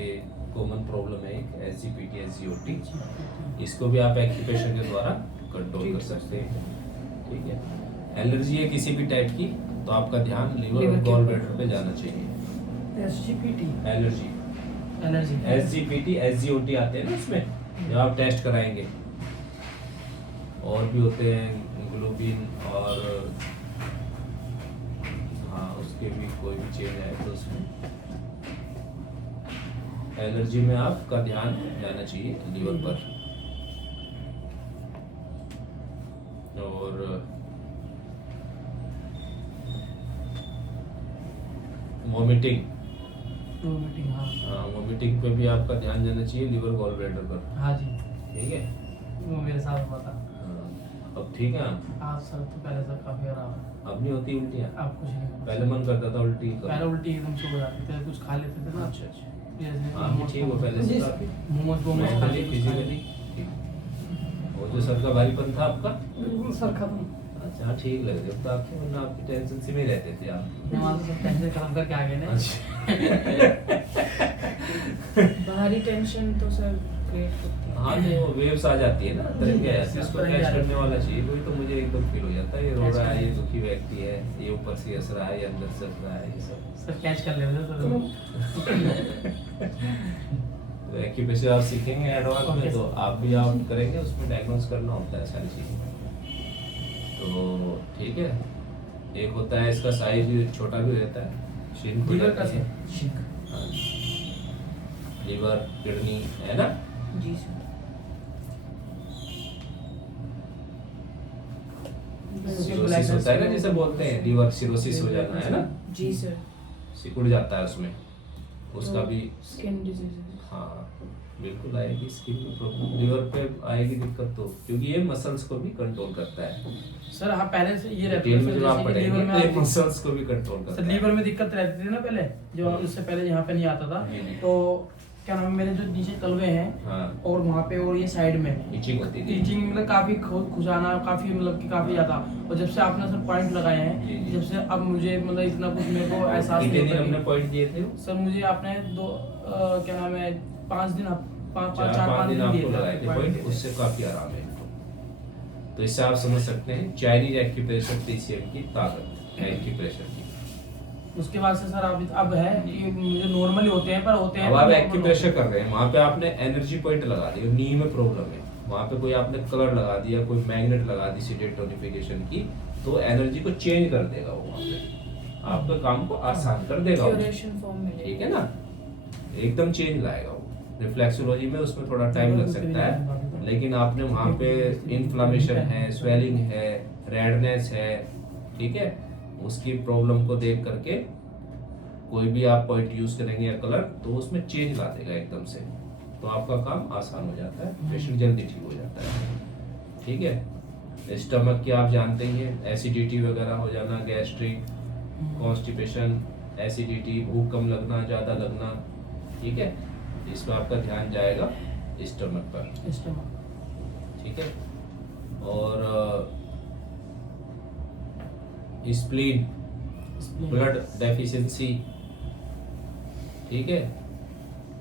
कॉमन प्रॉब्लम है एक, SGPT SGOT। इसको भी आप एक्यूप्रेशर के द्वारा कंट्रोल कर सकते हैं, ठीक है। एलर्जी है किसी भी टाइप की तो आपका ध्यान लिवर और लिवर के गॉल ऊपर। ब्लैडर पे जाना चाहिए। SGPT, allergy, allergy, SGPT SGOT आते हैं ना इसमें, जब आप टेस्ट कराएंगे। और भी होते हैं ग्लोबिन, और हाँ उसके भी कोई भी चेंज आए तो उसमें एलर्जी में आपका ध्यान जाना चाहिए लीवर पर। और वोमिटिंग, हाँ हाँ, वोमिटिंग पे भी आपका ध्यान जाना चाहिए लीवर गॉल ब्लैडर पर, हाँ जी, ठीक है। वो मेरे साथ हुआ था। हाँ, अब ठीक है आप? आज सर तो पहले सर काफी आराम है, अब नहीं होती उल्टियाँ? अब कुछ नहीं होता। पहले मन करता था उल्टी पहले करो। उल्टी एकदम से हो जाती थी, कुछ खा लेते थे ना, अच्छा अच्छा, जैसे हाँ भी ठीक हो पहले से काफी। मोमोज वोमोज खा मेंटली लिए, फिजिकली वो जो सर का भारीपन था आपका, बिल्कुल सर खत्म। अच्छा हाँ, ठीक लग रही है तो आपके, वरना आपकी टेंशन से में रहते थे आप। नमाज सब टेंशन खत्म करके आ गए ना। बाहरी टेंशन तो सर क्रिएट करती है। हाँ नहीं, वो वेव्स आ जाती है ना अंदर के, ऐसे इसको नहीं कैच जा रही। करने वाला चाहिए कोई, तो मुझे एकदम फील हो जाता है ये रो Catch रहा है, ये करने। दुखी व्यक्ति है, ये ऊपर से हंस रहा है, ये अंदर से हंस रहा है, ये सब। सर कैच कर लेते थे तो एक्यूप्रेशर आप सीखेंगे एडवांस में Okay, तो sir. आप भी आप करेंगे, उसमें डायग्नोस करना होता है सारी चीजें। तो ठीक है, एक होता है इसका साइज भी छोटा भी रहता है, श्रिंक हो लीवर जाता का है। सर शिंक, हाँ, लीवर, किडनी है ना। जी सर। सिरोसिस होता है ना, जिसे बोलते हैं लीवर सिरोसिस हो जाना, है ना, जी सर। सिकुड़ जाता है उसमें, उसका भी। Skin diseases. हाँ बिल्कुल आएगी स्किन में प्रॉब्लम, लीवर पे आएगी दिक्कत तो, क्योंकि ये मसल्स को भी कंट्रोल करता है। सर हाँ पहले से ये रहता डिटेल में था, जब आप जैसे कि पढ़ेंगे लीवर में तो ये आप- मसल्स को भी कंट्रोल सर करता है। लीवर में दिक्कत रहती थी ना पहले, जो हम्म। उससे पहले यहाँ पे नहीं आता था, जी, जी। तो क्या नाम है, मेरे जो नीचे तलवे हैं हाँ और वहाँ पे और ये साइड में इचिंग होती थी। टीचिंग मतलब काफी खुजाना काफी मतलब कि काफी ज्यादा। और जब से आपने सर पॉइंट लगाए जी, हैं, जी। जब से अब मुझे मतलब इतना कुछ मेरे को एहसास कितने नहीं दिन होता हमने कि- पॉइंट दिए थे? सर मुझे आपने क्या नाम है 5 दिन चार चार पाँच पाँच दिन दिन दिए आपको थे लगाए थे point पॉइंट, दिए थे। उससे काफी आराम है इनको। तो इससे आप समझ सकते हैं चाइनीज एक्यूप्रेशर TCM की ताकत एक्यूप्रेशर की। उसके बाद से सर अब है कि मुझे नॉर्मली होते हैं पर होते हैं अब आप पर एक्यूप्रेशर कर रहे हैं, वहां पे आपने एनर्जी पॉइंट लगा दिया, नी में प्रॉब्लम है, वहां पे कोई आपने कलर लगा दिया, कोई मैग्नेट लगा दी सीडेड टोनिफिकेशन की, तो एनर्जी को चेंज कर देगा वो, वहां पे आपके काम को आसान कर देगा वो। क्यूरेशन फॉर्म में ठीक है ना, एकदम चेंज लाएगा वो। रिफ्लेक्सोलॉजी में उसमें थोड़ा टाइम लग सकता है, लेकिन आपने वहां पे इन्फ्लामेशन है, स्वेलिंग है, रेडनेस है, ठीक है, उसकी प्रॉब्लम को देख करके कोई भी आप पॉइंट यूज करेंगे या कलर, तो उसमें चेंज ला देगा एकदम से, तो आपका काम आसान हो जाता है, पेशेंट जल्दी ठीक हो जाता है। ठीक है, स्टमक की आप जानते ही हैं, एसिडिटी वगैरह हो जाना, गैस्ट्रिक, कॉन्स्टिपेशन, एसिडिटी, भूख कम लगना, ज़्यादा लगना, ठीक है, इसमें आपका ध्यान जाएगा स्टमक पर। ठीक है, और स्प्लीन, ब्लड डेफिशिएंसी, ठीक है,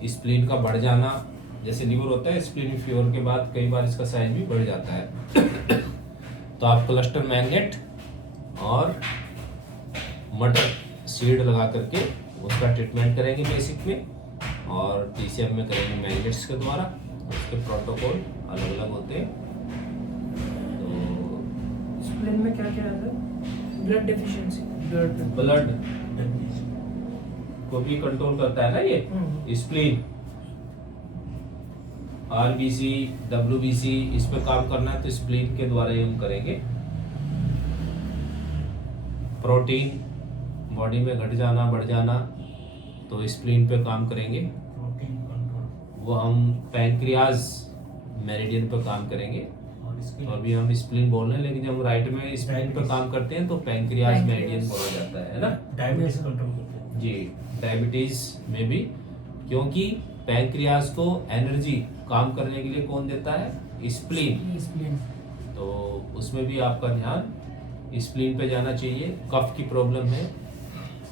स्प्लीन का बढ़ जाना, जैसे लीवर होता है स्प्लीन फीवर के बाद कई बार इसका साइज भी बढ़ जाता है तो आप क्लस्टर मैग्नेट और मटर सीड लगा करके उसका ट्रीटमेंट करेंगे बेसिक में, और TCM में करेंगे मैग्नेट्स के द्वारा। उसके प्रोटोकॉल अलग अलग होते हैं। तो स्प्लेन में क्या क्या रहता है? ब्लड डेफिशिएंसी, ब्लड को भी कंट्रोल करता है ना ये स्प्लीन, RBC, WBC, इस पे काम करना है तो स्प्लीन के द्वारा ही हम करेंगे। प्रोटीन बॉडी में घट जाना बढ़ जाना, तो स्प्लीन पे काम करेंगे, वो हम पैंक्रियाज मेरिडियन पे काम करेंगे। तो अभी हम स्प्लीन बोल रहे हैं, लेकिन जब हम राइट में स्प्लीन पे काम करते हैं तो पैंक्रियाज मेरिडियन बोला जाता है ना। डायबिटीज कंट्रोल करते हैं जी, डायबिटीज में भी, क्योंकि पैंक्रियाज को एनर्जी काम करने के लिए कौन देता है? स्प्लीन। तो उसमें भी आपका ध्यान स्प्लीन पे जाना चाहिए। कफ की प्रॉब्लम है,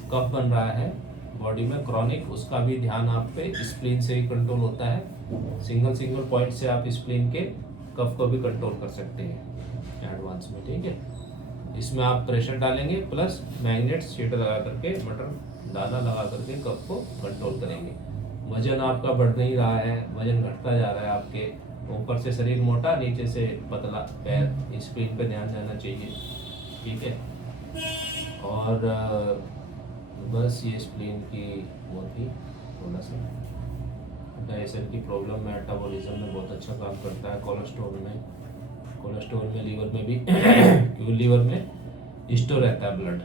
कफ बन रहा है बॉडी में क्रॉनिक, उसका भी ध्यान आप पे स्प्लीन से ही कंट्रोल होता है। सिंगल पॉइंट से आप स्प्लीन के कफ को भी कंट्रोल कर सकते हैं एडवांस में। ठीक है, इसमें आप प्रेशर डालेंगे प्लस मैग्नेट शीट लगा करके, मटर दाना लगा करके कफ को कंट्रोल करेंगे। वजन आपका बढ़ नहीं रहा है, वजन घटता जा रहा है आपके, ऊपर से शरीर मोटा, नीचे से पतला पैर, स्प्लीन पे ध्यान देना चाहिए। ठीक है, और बस ये स्प्लीन की वो थी थोड़ा सा। डाइजेशन की प्रॉब्लम, मेटाबॉलिज्म में बहुत अच्छा काम करता है। कोलेस्ट्रॉल में लीवर में भी क्योंकि लीवर में स्टोर रहता है ब्लड,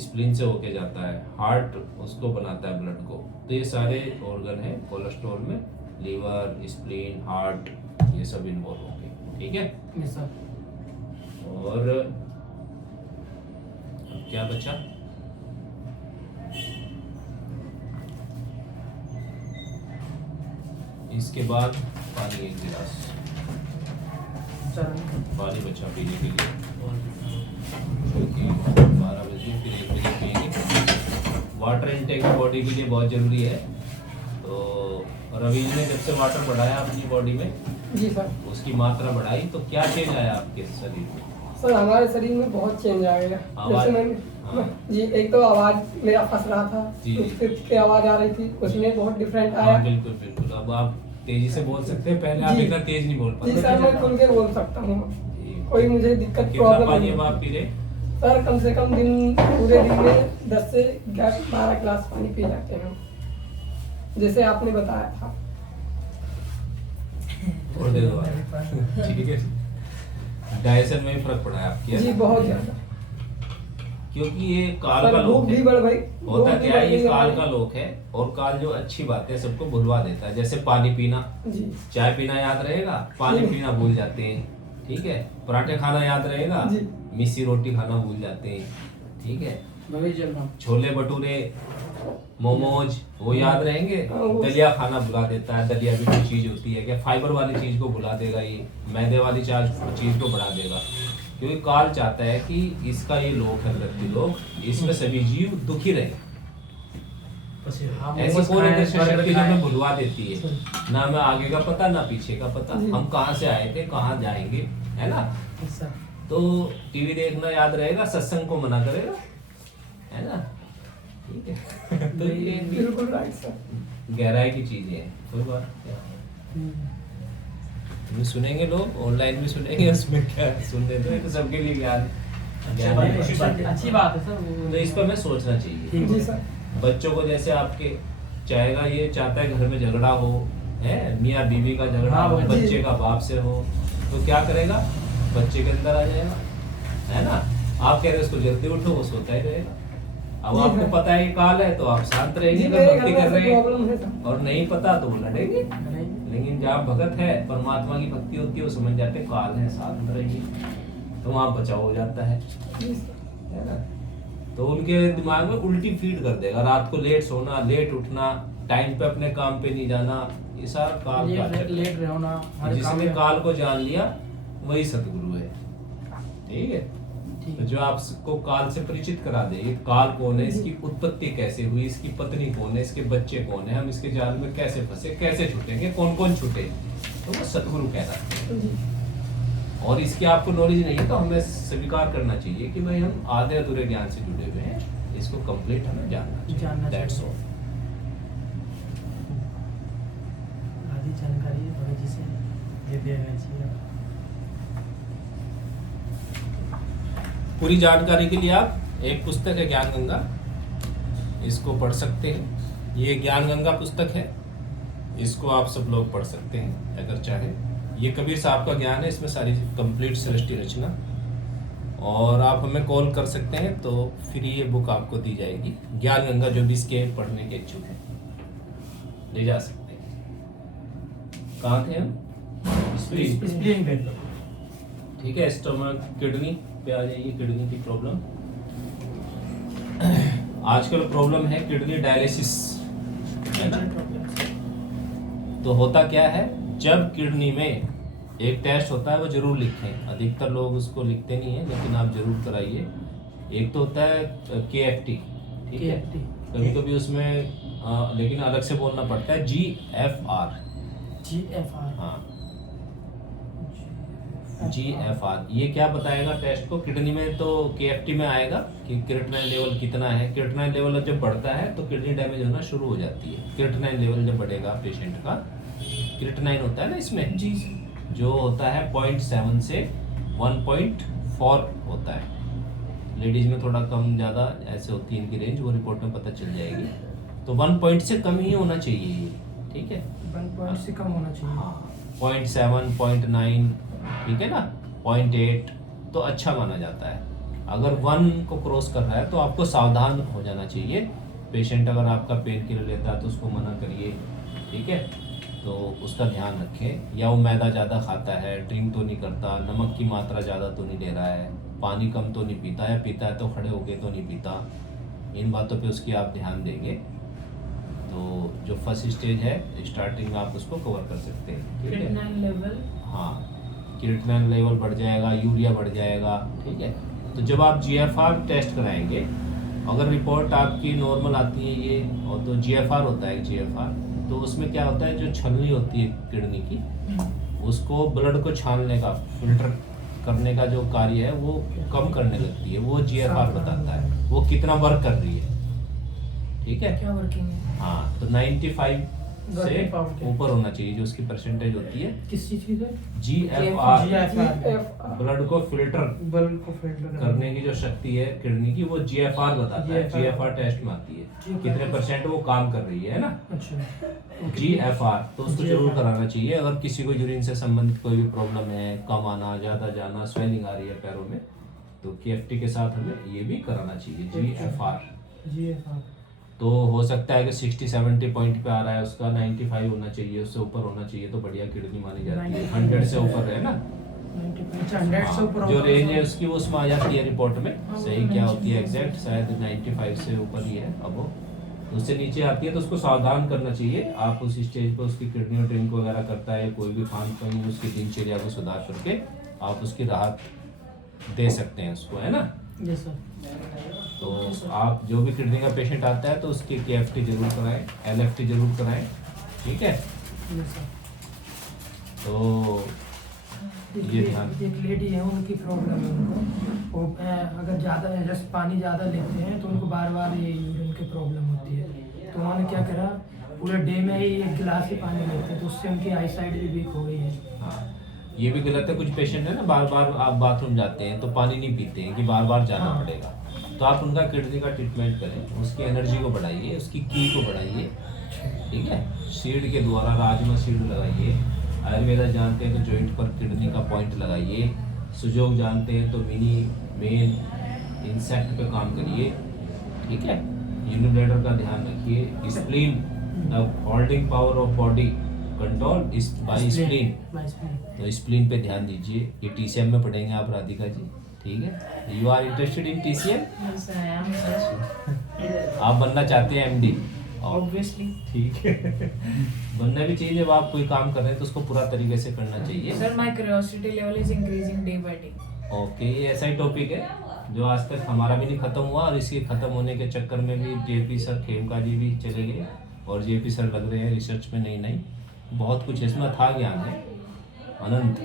स्प्लीन से होके जाता है, हार्ट उसको बनाता है ब्लड को। तो ये सारे ऑर्गन है कोलेस्ट्रॉल में, लीवर, स्प्लीन, हार्ट, ये सब इन्वॉल्व होंगे। ठीक है, यस सर। और अब क्या बचा? इसके बाद पानी, एक गिलास पानी बचा पीने के लिए, क्योंकि 12 बजे फिर 1 बजे पिएंगे। वाटर इनटेक बॉडी के लिए बहुत जरूरी है। तो रवीज ने जब से वाटर बढ़ाया अपनी बॉडी में, जी सर। उसकी मात्रा बढ़ाई, तो क्या चेंज आया आपके शरीर में? सर हमारे शरीर में बहुत चेंज आएगा। आवाज? जैसे मैं हाँ। जी, एक तो आवाज मेरा फंस रहा था, जी। उसकी आवाज आ रही थी, उसमें बहुत डिफरेंट आया। हाँ बिल्कुल बिल्कुल, अब आप तेजी से बोल सकते हैं, पहले आप जी। इतना तेज नहीं बोल जी पाते। सर, मैं खुल के बोल सकता हूँ, जी। कोई मुझे दिक्कत कितना प्रॉब्लम पानी नहीं अब है। आप पी रहे? सर कम से कम पूरे दिन में 10 से 12 गिलास पानी पी जाते हैं, जैसे आपने बताया था। और दे दो आप। ठीक है, डाइजेशन में भी फर्क पड़ा है आपके? जी बहुत ज्यादा। क्योंकि ये काल का सर लोक भूख भी है। बढ़ गई। होता भूख भी क्या है, बढ़ ये गई काल हमारी। का लोक है, और काल जो अच्छी बात है सबको भुलवा देता है। जैसे पानी पीना, जी चाय पीना याद रहेगा, पानी जी। पीना भूल जाते हैं। ठीक है, पराठे खाना याद रहेगा, जी। मिस्सी रोटी खाना भूल जाते हैं। ठीक है, वही चल रहा हूँ। छोले भटूरे मोमोज वो याद रहेंगे। हाँ, वो- दलिया खाना भुला देता है, दलिया भी कोई चीज होती है क्या, फाइबर वाली चीज को भुला देगा, ये मैदे वाली चीज को बढ़ा देगा। क्योंकि काल चाहता है कि इसका ये लोक है, व्यक्ति लोग, इसमें सभी जीव दुखी रहे। हाँ, ऐसी मोमोज कौन खाएं, इंडस्ट्री बर्गर शक्ति जो खाएं। हमें भुलवा देती है, ना हमें आगे का पता ना पीछे का पता, हम कहाँ से आए थे कहाँ जाएंगे, है ना। सर तो टीवी देखना याद रहेगा, सत्संग को मना करेगा, है ना। ठीक है तो ये बिल्कुल राइट सर। गहराई की चीजें हैं, कोई बात नहीं। सुनेंगे लोग, ऑनलाइन भी सुनेंगे, उसमें क्या है, सुनने दो, ये तो सबके लिए ज्ञान ज्ञान है। अच्छी बात है सर। तो इस पर हमें सोचना चाहिए। जी सर। बच्चों को जैसे आपके चाहेगा, ये चाहता है घर में झगड़ा हो, है मियाँ बीवी का झगड़ा हाँ, हो, जी। बच्चे का बाप से हो, तो क्या करेगा, बच्चे के अंदर आ जाएगा, है ना। आप कह रहे हो उसको जल्दी उठो, वो सोता ही रहेगा। अब जी, आपको हाँ। पता है ये काल है तो आप शांत रहेंगे, जी, अगर मेरे भक्ति घर में कर रहे ऐसा प्रॉब्लम है हैं, सर। और नहीं पता तो वो लड़ेंगे। लेकिन जहाँ भगत है, परमात्मा की भक्ति होती है, वो समझ जाते हैं काल है, शांत रहेगी, तो वहाँ बचाव हो जाता है जी सर। है ना। तो उनके दिमाग में उल्टी फीड कर देगा, रात को लेट सोना, लेट उठना, टाइम पे अपने काम पे नहीं जाना, ये सारा काल का चक्कर। लेट रहो ना, हर काम जिसने में। काल को जान लिया वही सतगुरु है। ठीक है, ठीक तो जो आपको काल से परिचित करा दे, ये काल कौन है, इसकी उत्पत्ति कैसे हुई, इसकी पत्नी कौन है, इसके बच्चे कौन है, हम इसके जाल में कैसे फंसे, कैसे छूटेंगे, कौन कौन छूटे, तो वो सतगुरु कहलाते हैं। जी। और इसकी आपको नॉलेज नहीं है तो हमें स्वीकार करना चाहिए कि भाई हम आधे अधूरे ज्ञान से जुड़े हुए हैं, इसको कंप्लीट हमें जानना जानना चाहिए। That's चाहिए। all। आधी जानकारी भगत जी से दे देना चाहिए। पूरी जानकारी के लिए आप एक पुस्तक है ज्ञान गंगा, इसको पढ़ सकते हैं। ये ज्ञान गंगा पुस्तक है, इसको आप सब लोग पढ़ सकते हैं अगर चाहे। ये कबीर साहब का ज्ञान है, इसमें सारी कंप्लीट सृष्टि रचना, और आप हमें कॉल कर सकते हैं तो फ्री ये बुक आपको दी जाएगी। ज्ञान गंगा जो भी इसके पढ़ने के इच्छुक है ले जा सकते हैं। कहाँ थे हम? स्प्लीन। स्प्लीन पे ठीक है, स्टमक किडनी पे आ जाइए, किडनी की प्रॉब्लम। आजकल प्रॉब्लम है किडनी डायलिसिस, है ना। तो होता क्या है, जब किडनी में एक टेस्ट होता है, वो जरूर लिखें, अधिकतर लोग उसको लिखते नहीं है, लेकिन आप जरूर कराइए। एक तो होता है KFT, ठीक है, KFT, कभी कभी उसमें लेकिन अलग से बोलना पड़ता है GFR। GFR। हाँ, GFR ये क्या बताएगा टेस्ट को, किडनी में तो KFT में आएगा कि क्रिएटिनिन लेवल कितना है। क्रिएटिनिन लेवल जब बढ़ता है तो किडनी डैमेज होना शुरू हो जाती है। क्रिएटिनिन लेवल जब बढ़ेगा पेशेंट का, क्रिएटिनिन होता है ना इसमें, जी जो होता है 0.7 से 1.4 होता है। लेडीज में थोड़ा कम ज़्यादा ऐसे होती है इनकी रेंज, वो रिपोर्ट में पता चल जाएगी। तो 1 पॉइंट से कम ही होना चाहिए ये, ठीक है। 1 पॉइंट से कम होना चाहिए। हाँ, 0.7, 0.9, ठीक है ना, 0.8 तो अच्छा माना जाता है। अगर 1 को क्रॉस कर रहा है तो आपको सावधान हो जाना चाहिए। पेशेंट अगर आपका पेन किलर लेता है तो उसको मना करिए, ठीक है, तो उसका ध्यान रखें। या वो मैदा ज़्यादा खाता है, ड्रिंक तो नहीं करता, नमक की मात्रा ज़्यादा तो नहीं ले रहा है, पानी कम तो नहीं पीता, या पीता है तो खड़े होके तो नहीं पीता। इन बातों पे उसकी आप ध्यान देंगे तो जो फर्स्ट स्टेज है स्टार्टिंग में आप उसको कवर कर सकते हैं, ठीक है। क्रिएटिनिन लेवल, हाँ, क्रिएटिनिन लेवल बढ़ जाएगा, यूरिया बढ़ जाएगा, ठीक है। तो जब आप GFR टेस्ट कराएंगे, अगर रिपोर्ट आपकी नॉर्मल आती है ये, और तो GFR होता है GFR, तो उसमें क्या होता है, जो छलनी होती है किडनी की, उसको ब्लड को छानने का, फिल्टर करने का जो कार्य है वो कम करने लगती है, वो GFR बताता है वो कितना वर्क कर रही है, ठीक है। क्या वर्किंग है? हाँ, तो 95 से Working power क्या? ऊपर होना चाहिए जो उसकी परसेंटेज होती है। किस चीज की सर? GFR GFR ब्लड को फिल्टर बल्ब को फिल्टर करने की जो शक्ति है किडनी की, वो GFR बताता है। GFR GFR टेस्ट में आती है ठीक है। कितने परसेंट वो काम कर रही है ना। अच्छा, GFR तो उसको GFR जरूर कराना चाहिए। अगर किसी को यूरिन से संबंधित कोई भी प्रॉब्लम है, कम आना, ज्यादा जाना, स्वेलिंग आ रही है पैरों में, तो KFT के साथ हमें ये भी कराना चाहिए GFR। GFR तो हो सकता है कि 60-70 पॉइंट पे आ रहा है, उसका 95 होना चाहिए, उससे ऊपर होना चाहिए तो बढ़िया किडनी मानी जाती है। 100 से ऊपर है ना, 100 से ऊपर जो होगा रेंज है तो- उसकी वो उसमें आ जाती है रिपोर्ट में। हाँ, सही वो क्या 95 होती है एग्जैक्ट, शायद 95 से ऊपर ही है अब वो, उससे नीचे आती है तो उसको सावधान करना चाहिए। आप उस स्टेज पर उसकी किडनी और ड्रिंक वगैरह करता है, कोई भी खान पान उसकी दिनचर्या को सुधार करके आप उसकी राहत दे सकते हैं उसको, है ना। जी सर। तो आप जो भी किडनी का पेशेंट आता है तो उसकी KFT जरूर कराएं, LFT जरूर कराएं, ठीक है। जी सर। तो ये ध्यान, एक लेडी है, उनकी प्रॉब्लम है उनको, वो अगर ज़्यादा जैसे पानी ज़्यादा लेते हैं तो उनको बार बार ये यूरिन की प्रॉब्लम होती है। तो उन्होंने क्या करा, पूरे डे में ही 1 गिलास ही पानी लेते हैं, तो उससे उनकी आई साइड भी वीक हो गई है। हाँ ये भी गलत है। कुछ पेशेंट है ना, बार बार आप बाथरूम जाते हैं तो पानी नहीं पीते हैं कि बार बार जाना हाँ। पड़ेगा। तो आप उनका किडनी का ट्रीटमेंट करें, उसकी एनर्जी को बढ़ाइए, उसकी की को बढ़ाइए, ठीक है। सीड के द्वारा राजमा सीड लगाइए, आयुर्वेदा जानते हैं तो जॉइंट पर किडनी का पॉइंट लगाइए, सुजोग जानते हैं तो मिनी मेन इंसेक्ट पे काम करिए, ठीक है। यूनिब्लेडर का ध्यान रखिए। Spleen, the holding power of body control is by spleen, तो स्प्लीन पे ध्यान दीजिए। ये TCM में पढ़ेंगे आप राधिका जी, ठीक है। You are interested in TCM? आप बनना चाहते हैं MD? ऑब्वियसली। ठीक है बनना भी चाहिए। जब आप कोई काम कर रहे हैं तो उसको पूरा तरीके से करना चाहिए। Sir my curiosity level is increasing day by day. Okay, ये ऐसा ही टॉपिक है जो आज तक हमारा भी नहीं खत्म हुआ, और इसके खत्म होने के चक्कर में भी JP सर खेमका जी भी चले गए और JP सर लग रहे हैं रिसर्च में नई बहुत कुछ इसमें था, ज्ञान है अनंत।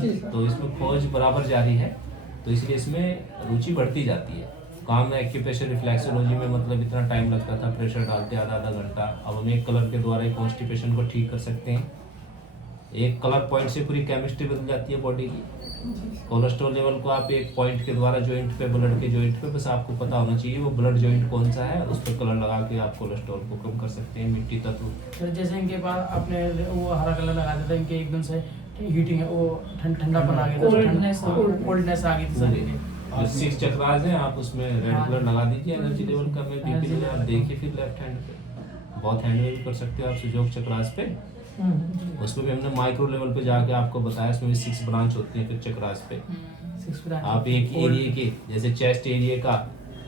जी सर। तो इसमें खोज बराबर जारी है, तो इसलिए इसमें रुचि बढ़ती जाती है। काम में एक्यूप्रेशर रिफ्लेक्सोलॉजी में मतलब इतना टाइम लगता था, प्रेशर डालते आधा घंटा, अब हम एक कलर के द्वारा एक कॉन्स्टिपेशन को ठीक कर सकते हैं। एक कलर पॉइंट से पूरी केमिस्ट्री बदल जाती है बॉडी की। कोलेस्ट्रॉल लेवल को आप एक पॉइंट के द्वारा जॉइंट पे, ब्लड के जॉइंट पे, बस आपको पता होना चाहिए वो ब्लड जॉइंट कौन सा है, उस पर कलर लगा के आप कोलेस्ट्रॉल को कम कर सकते हैं। मिट्टी तत्व, सर जैसे इनके पास आपने वो हरा कलर लगा दिया था, इनके एकदम से हीटिंग है, वो ठंडापन आ गया था, कोल्डनेस आ गई थी सर इनके। जो 6 चक्रास हैं आप उसमें रेड कलर लगा दीजिए एनर्जी लेवल का। मैं BP लेवल आप देखिए फिर लेफ्ट हैंड पे, बहुत हैंड में भी कर सकते हो आप सुजोग चक्रास पे। उसमें भी हमने माइक्रो लेवल पे जाके आपको बताया, इसमें भी 6 ब्रांच होती है फिर चक्रास पे। आप एक एरिया के, जैसे चेस्ट एरिया का,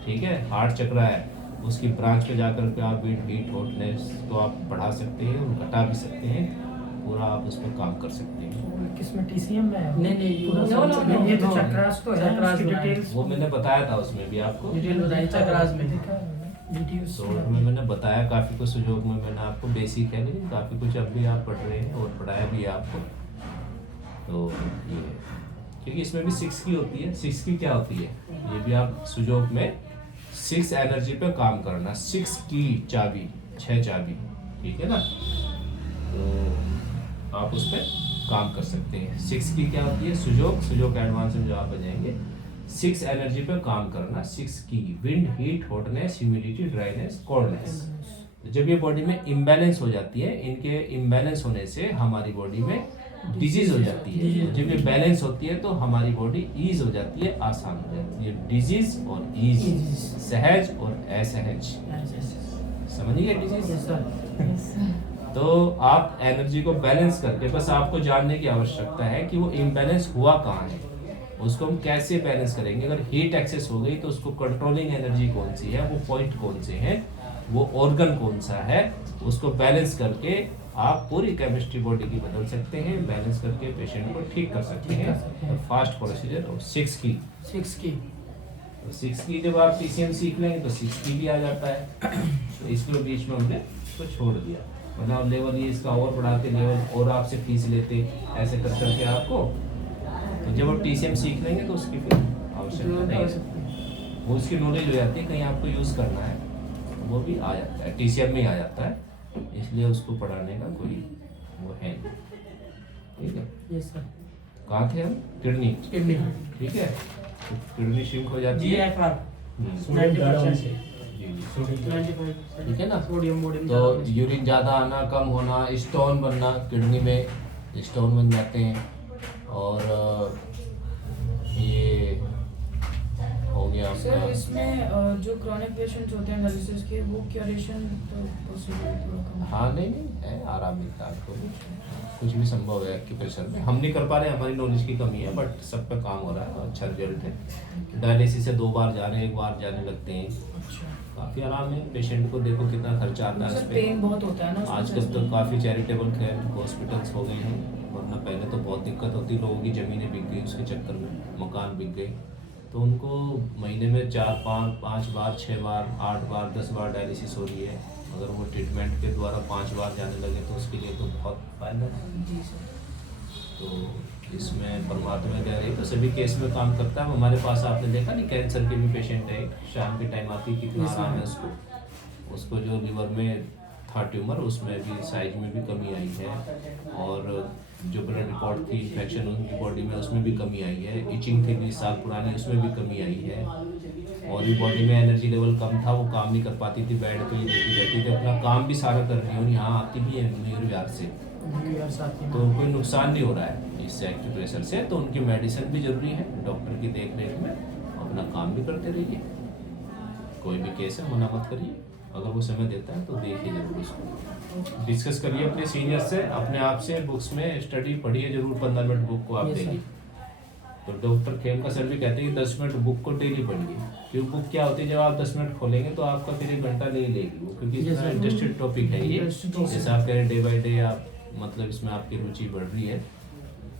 ठीक है, हार्ट चक्रा है, उसकी ब्रांच पे जाकर के आप विंड हीट हॉटनेस को आप बढ़ा सकते हैं और घटा भी सकते हैं, पूरा आप उस पर काम कर सकते हैं। किसमें TCM में है? नहीं, No, ये तो चक्रास तो है, चक्रास उसकी बनाए। डिटेल्स वो मैंने बताया था उसमें भी आपको, डिटेल बताइए चक्रास में। वीडियोस तो उसमें मैंने बताया काफ़ी कुछ। सुजोग में मैंने आपको बेसिक है, लेकिन काफ़ी कुछ अब भी आप पढ़ रहे हैं और पढ़ाया भी है आपको। तो ये क्योंकि इसमें भी 6 की होती है। 6 की क्या होती है, ये भी आप सुजोग में 6 एनर्जी पे काम करना, 6 की चाबी, 6 चाबी, ठीक है ना। तो आप उस पर काम कर सकते हैं। 6 की क्या होती है, सुजोग का एडवांस में जो आप बजाएंगे, 6 एनर्जी पे काम करना। 6 की wind, heat, hotness, humidity, dryness, coldness. जब ये बॉडी में इम्बैलेंस हो जाती है, इनके इम्बैलेंस होने से हमारी बॉडी में डिजीज हो जाती है। जब ये बैलेंस होती है तो हमारी बॉडी ईज हो जाती है, आसान हो जाती है। डिजीज और ईज, सहज और असहज, समझिए डिजीज। तो आप एनर्जी को बैलेंस करके, बस आपको जानने की आवश्यकता है कि वो इम्बैलेंस हुआ कहाँ है, उसको हम कैसे बैलेंस करेंगे। अगर हीट एक्सेस हो गई तो उसको कंट्रोलिंग एनर्जी कौन सी है, वो पॉइंट कौन से हैं, वो ऑर्गन कौन सा है, उसको बैलेंस करके आप पूरी केमिस्ट्री बॉडी की बदल सकते हैं, बैलेंस करके पेशेंट को ठीक कर सकते हैं। Fast procedure. और 6 की, तो 6 की जब आप TCM सीख लेंगे तो 6 की भी आ जाता है। तो इसको बीच में हमने इसको छोड़ दिया, मतलब लेवल ये इसका और बढ़ाते, लेवल और आपसे फीस लेते, ऐसे कर करके आपको। तो जब आप TCM सीख लेंगे तो उसकी फिर आवश्यकता नहीं है, वो उसकी नॉलेज हो जाती है, कहीं आपको यूज़ करना है वो भी आ जाता है, TCM में ही आ जाता है, इसलिए उसको पढ़ाने का कोई वो है नहीं, ठीक है। Yes sir. कहाँ थे हम, किडनी, ठीक है। तो किडनी श्रिंक हो जाती है। GFR जी 90%, जी, 95%, ठीक है ना। सोडियम तो यूरिन ज़्यादा आना, कम होना, स्टोन बनना, किडनी में स्टोन बन जाते हैं। और ये हो गया सर आपका। इसमें जो क्रॉनिक पेशेंट्स होते हैं डायलिसिस के, वो क्यूरेशन तो पॉसिबल थोड़ा कम है। हाँ नहीं है, आराम मिलता है आपको, कुछ भी संभव है एक्यूप्रेशर में। हम नहीं कर पा रहे हैं, हमारी नॉलेज की कमी है, बट सब पे काम हो रहा है, अच्छा रिजल्ट है। डायलिसिस से 2 बार जा रहे हैं, 1 बार जाने लगते हैं, काफ़ी आराम है पेशेंट को। देखो कितना खर्चा आता है सर इस पे। पेन बहुत होता है ना उसमें आजकल chest तो में। काफ़ी चैरिटेबल केयर हॉस्पिटल्स हो गए हैं, वरना पहले तो बहुत दिक्कत होती, लोगों की ज़मीनें बिक गई उसके चक्कर में, मकान बिक गए। तो उनको महीने में 4-5 बार 6 बार 8 बार 10 बार डायलिसिस हो रही है। अगर वो ट्रीटमेंट के द्वारा 5 बार जाने लगे तो उसके लिए तो बहुत फायदा है। जी सर। तो इसमें परमात्मा कह रही तो सभी केस में काम करता है। हमारे पास आपने देखा नहीं, कैंसर के भी पेशेंट है, शाम के टाइम आती, कितना आराम है उसको जो लिवर में था ट्यूमर, उसमें भी साइज में भी कमी आई है, और जो ब्लड रिपोर्ट थी इन्फेक्शन उनकी बॉडी में उसमें भी कमी आई है, इचिंग थी 20 साल पुरानी उसमें भी कमी आई है, और भी बॉडी में एनर्जी लेवल कम था, वो काम नहीं कर पाती थी, बेड पे ही लेटी रहती थी, अपना काम भी सारा कर रही है, यहाँ आती भी है न्यूरोविहार से, तो कोई नुकसान नहीं हो रहा है इससे एक्यूप्रेशर से। तो उनकी मेडिसिन भी जरूरी है, डॉक्टर की देख रेख में अपना काम भी करते रहिए। कोई भी केस है मना मत करिए, अगर वो समय देता है तो देखिए जरूर उसको, डिस्कस करिए अपने सीनियर से, अपने आप से, बुक्स में स्टडी पढ़िए जरूर, 15 मिनट बुक को आप देंगे। तो डॉक्टर खेमका सर भी कहते हैं कि 10 मिनट बुक को डेली पढ़िए, क्योंकि बुक क्या होती है, जब आप 10 मिनट खोलेंगे तो आपका फिर 1 घंटा नहीं लेगी वो, क्योंकि इतना इंटरेस्टेड टॉपिक है ये। जैसे आप कह रहे हैं डे बाई डे आप मतलब इसमें आपकी रुचि बढ़ रही है,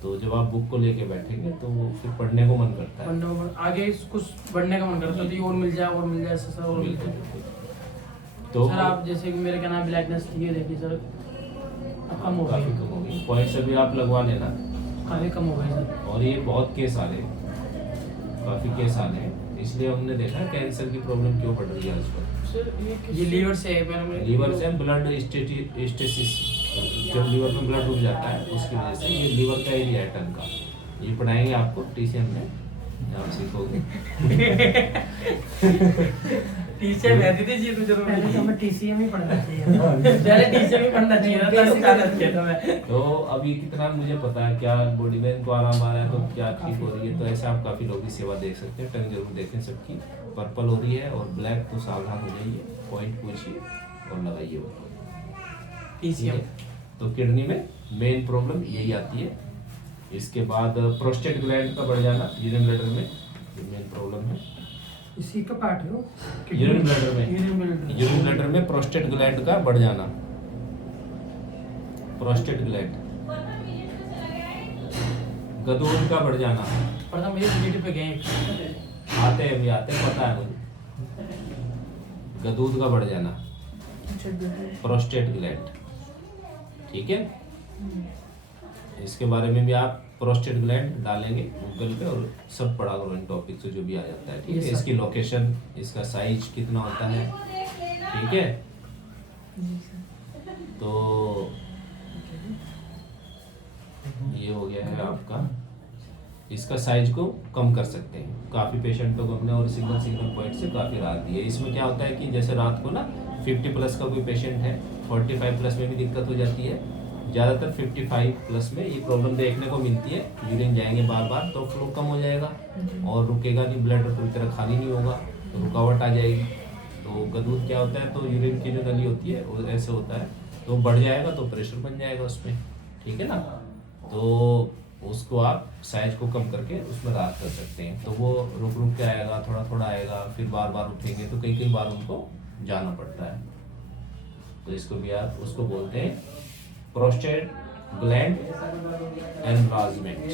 तो जब आप बुक को लेके बैठेंगे तो फिर पढ़ने को मन करता है, आगे कुछ बढ़ने का मन करता है, और मिल जाए सर, और मिल जाए। तो सर आप जैसे कि मेरे क्या नाम ब्लैकनेस थी, ये देखिए सर अब कम हो काफ़ी गई, कम हो गई, पॉइंट्स अभी आप लगवा लेना। काफ़ी कम हो गई सर। और ये बहुत केस आ रहे हैं, काफ़ी केस आ रहे हैं, इसलिए हमने देखा कैंसर की प्रॉब्लम क्यों बढ़ रही है आजकल। सर ये लीवर से है, मैंने लीवर से ब्लड स्टेसिस, जब लीवर में ब्लड रुक जाता है उसकी वजह से, ये लीवर का एरिया है टन का, ये पढ़ाएंगे आपको टीसीएम में, आप सीखोगे। टीचर रहती थी जी, तो जरूर पहले तो हमें TCM ही पढ़ना चाहिए। पहले टीचर भी पढ़ना चाहिए था, तब आदत किया था मैं। तो अभी कितना मुझे पता है क्या बॉडी में इनको आराम आ रहा है, तो क्या ठीक हो रही है, तो ऐसे आप काफ़ी लोगों की सेवा देख सकते हैं। टंग जरूर देखें सबकी, पर्पल हो रही है और ब्लैक तो सावधान हो जाइए, पॉइंट पूछिए और लगाइए वो। टीसीएम तो किडनी में मेन प्रॉब्लम यही आती है। इसके बाद प्रोस्टेट ग्लैंड का बढ़ जाना यूरिन ब्लैडर में, ये मेन प्रॉब्लम है। इसी का पार्ट है वो। यूरिन ब्लैडर में प्रोस्टेट ग्लैंड का बढ़ जाना, प्रोस्टेट ग्लैंड, गदूर का बढ़ जाना, पता मेरे रिलेटिव पे गए, आते हैं अभी आते हैं, पता है मुझे, गदूद का बढ़ जाना, प्रोस्टेट ग्लैंड, ठीक है। इसके बारे में भी आप प्रोस्टेट ग्लैंड डालेंगे गूगल पे और सब पढ़ा करो इन टॉपिक से जो भी आ जाता है, ठीक है। इसकी लोकेशन, इसका साइज कितना होता है, ठीक है। तो ये हो गया है आपका, इसका साइज को कम कर सकते हैं काफ़ी पेशेंटों को हमने, और सिंगल पॉइंट से काफ़ी राहत दी है। इसमें क्या होता है कि जैसे रात को ना 50 प्लस का कोई पेशेंट है, 45 प्लस में भी दिक्कत हो जाती है, ज़्यादातर 55 प्लस में ये प्रॉब्लम देखने को मिलती है। यूरिन जाएंगे बार बार तो फ्लो कम हो जाएगा और रुकेगा नहीं, ब्लड पूरी तरह खाली नहीं होगा, तो रुकावट आ जाएगी। तो गदूद क्या होता है, तो यूरिन की जो नली होती है वो ऐसे होता है, तो बढ़ जाएगा तो प्रेशर बन जाएगा उसमें, ठीक है ना। तो उसको आप साइज को कम करके उसमें राहत कर सकते हैं। तो वो रुक रुक के आएगा, थोड़ा थोड़ा आएगा, फिर बार बार उठेंगे तो कई कई बार उनको जाना पड़ता है। तो इसको भी आप उसको बोलते हैं प्रोस्टेट ग्लैंड एनलार्जमेंट,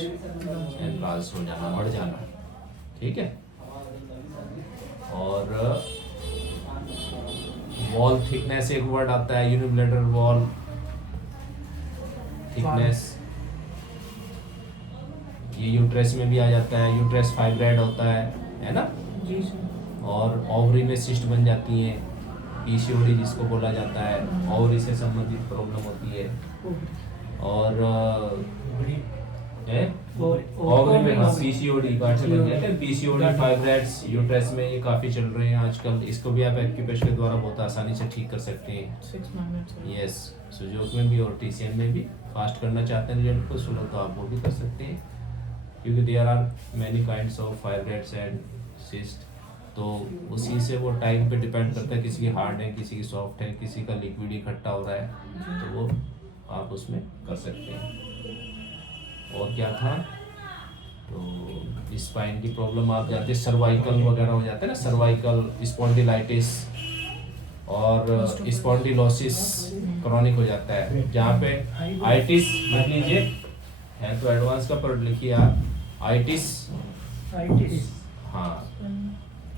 एनलार्ज हो जाना, बढ़ जाना, ठीक है। और वॉल थिकनेस एक वर्ड आता है, यूरिन ब्लैडर वॉल थिकनेस, ये यूट्रेस में भी आ जाता है, यूट्रेस फाइब्राइड होता है ना। जी सर। और ओवरी में सिस्ट बन जाती है, पीसीओडी जिसको बोला जाता है, ओवरी से संबंधित प्रॉब्लम होती है। और ओवरी में पीसीओडी गांठें बन जाते हैं, पीसीओडी फाइब्राइड्स यूट्रेस में ये काफ़ी चल रहे हैं आजकल। इसको भी आप एक्यूप्रेशर के द्वारा बहुत आसानी से ठीक कर सकते हैं। 6 महीने यस, सुजोक में भी और टीसीएम में भी फास्ट करना चाहते हैं रिजल्ट को सुनो तो आप वो भी कर सकते हैं, क्योंकि there are many kinds of fibroids and cyst. तो उसी से वो टाइम पे डिपेंड करता है, किसी की हार्ड है, किसी की सॉफ्ट है, किसी का लिक्विड इकट्ठा हो रहा है, तो वो आप उसमें कर सकते हैं। और क्या था, तो स्पाइन की प्रॉब्लम आप जाते, सर्वाइकल वगैरह हो जाते हैं ना, सर्वाइकल स्पॉन्डिलाइटिस, और स्पॉन्डिलोसिस क्रॉनिक हो जाता है, जहाँ पे आइटिस लिख लीजिए, है तो एडवांस का पढ़ लिखिए आप, आइटिस। आइटिस, हाँ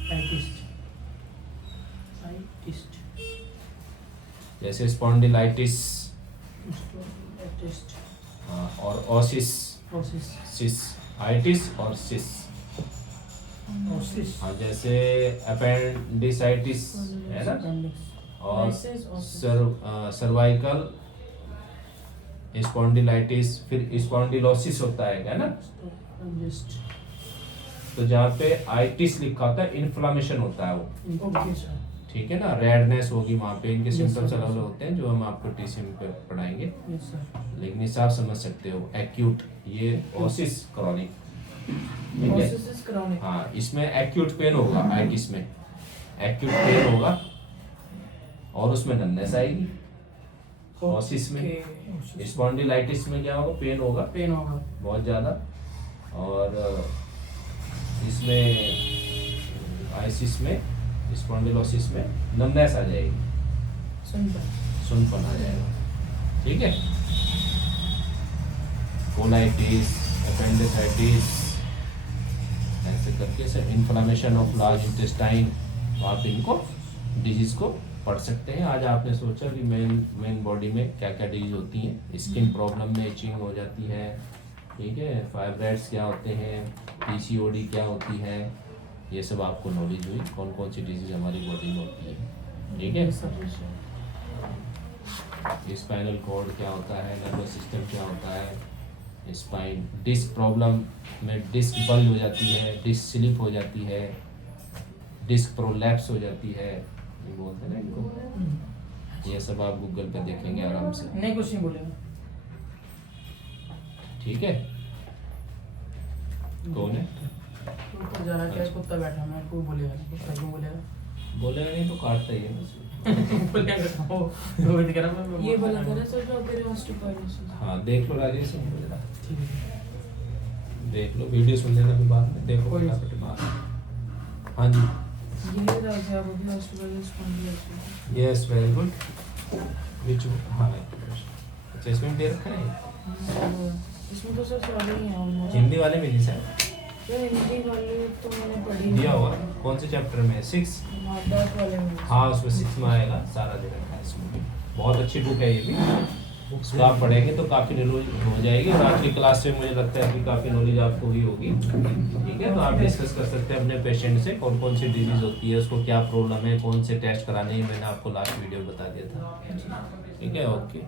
आइटिस्ट, आइटिस्ट, जैसे स्पॉन्डिलाइटिस, आइटिस्ट, हाँ, और ओसिस, ओसिस, सिस, आइटिस और सिस। ओसिस, हाँ, जैसे अपेंडिसाइटिस है ना, और सर्वाइकल स्पॉन्डिलाइटिस, फिर स्पॉन्डिलोसिस होता है ना। तो जहाँ पे आइटिस लिखा होता है इन्फ्लामेशन होता है वो, ठीक है ना, रेडनेस होगी वहाँ पे, इनके सिम्टम्स अलग अलग होते हैं जो हम आपको टीसीएम पे पढ़ाएंगे, लेकिन इसे आप समझ सकते हो। एक्यूट, ये ओसिस क्रॉनिक, ठीक है। Osis chronic। हाँ, इसमें एक्यूट पेन होगा, आइटिस में एक्यूट पेन होगा और उसमें नमनेस आएगी। ओसिस में, स्पॉन्डिलाइटिस में क्या होगा, पेन होगा, पेन होगा बहुत ज़्यादा, और इसमें आइसिस में, स्पॉन्डिलोसिस में नमनेस आ जाएगी, सुनपन आ जाएगा, ठीक है। कोलाइटिस, अपेंडिसाइटिस, ऐसे करके सब इन्फ्लामेशन ऑफ लार्ज इंटेस्टाइन, आप इनको डिजीज को पढ़ सकते हैं। आज आपने सोचा कि मेन बॉडी में क्या क्या डिजीज होती हैं, स्किन प्रॉब्लम में इचिंग हो जाती है, ठीक है, फाइब्राइड्स क्या होते हैं, पीसीओडी क्या होती है, ये सब आपको नॉलेज हुई, कौन कौन सी डिजीज हमारी बॉडी में होती है, ठीक है। स्पाइनल कॉर्ड क्या होता है, नर्वस सिस्टम क्या होता है, स्पाइन, डिस्क प्रॉब्लम में डिस्क बल्ज हो जाती है, डिस्क स्लिप हो जाती है, डिस्क प्रोलैप्स हो जाती है, ये बोलते हैं ना इनको, ये सब आप गूगल पे देखेंगे आराम से, नहीं, कुछ नहीं बोलेगा। ठीक है। कौन है? ऊपर जा रहा है, कुत्ता बैठा है, मैं को बोलेगा, कुत्ता क्यों बोलेगा? बोलेगा नहीं तो काटता ही है बोलेगा वो वो दिख रहा है, ये बोला कर सर जो तेरे ऑस्टियोपोरोसिस। हाँ, देख लो राजेश, ठीक है, देख लो, वीडियो सुन लेना फिर बाद में, देखो कोई फटाफट बात। हाँ जी, ये राजा वो भी osteoporosis spondylosis. Yes, very good. Which, हाँ, अच्छा इसमें दे रखा है, इसमें तो सर सारे ही हैं ऑलमोस्ट। हिंदी वाले में नहीं सर तो हिंदी वाले तो मैंने पढ़ी दिया होगा, कौन से चैप्टर में, 6? मादक वाले में। हाँ, उसमें 6 में आएगा, सारा दे रखा है इसमें भी। बहुत अच्छी बुक है ये भी, उसको आप पढ़ेंगे तो काफ़ी नॉलेज हो जाएगी, और आज की क्लास से मुझे लगता है कि काफ़ी नॉलेज आपको हुई होगी, ठीक है। तो आप डिस्कस कर सकते हैं अपने पेशेंट से, कौन कौन सी डिजीज़ होती है, उसको क्या प्रॉब्लम है, कौन से टेस्ट कराने हैं, मैंने आपको लास्ट वीडियो बता दिया था, ठीक है। ओके।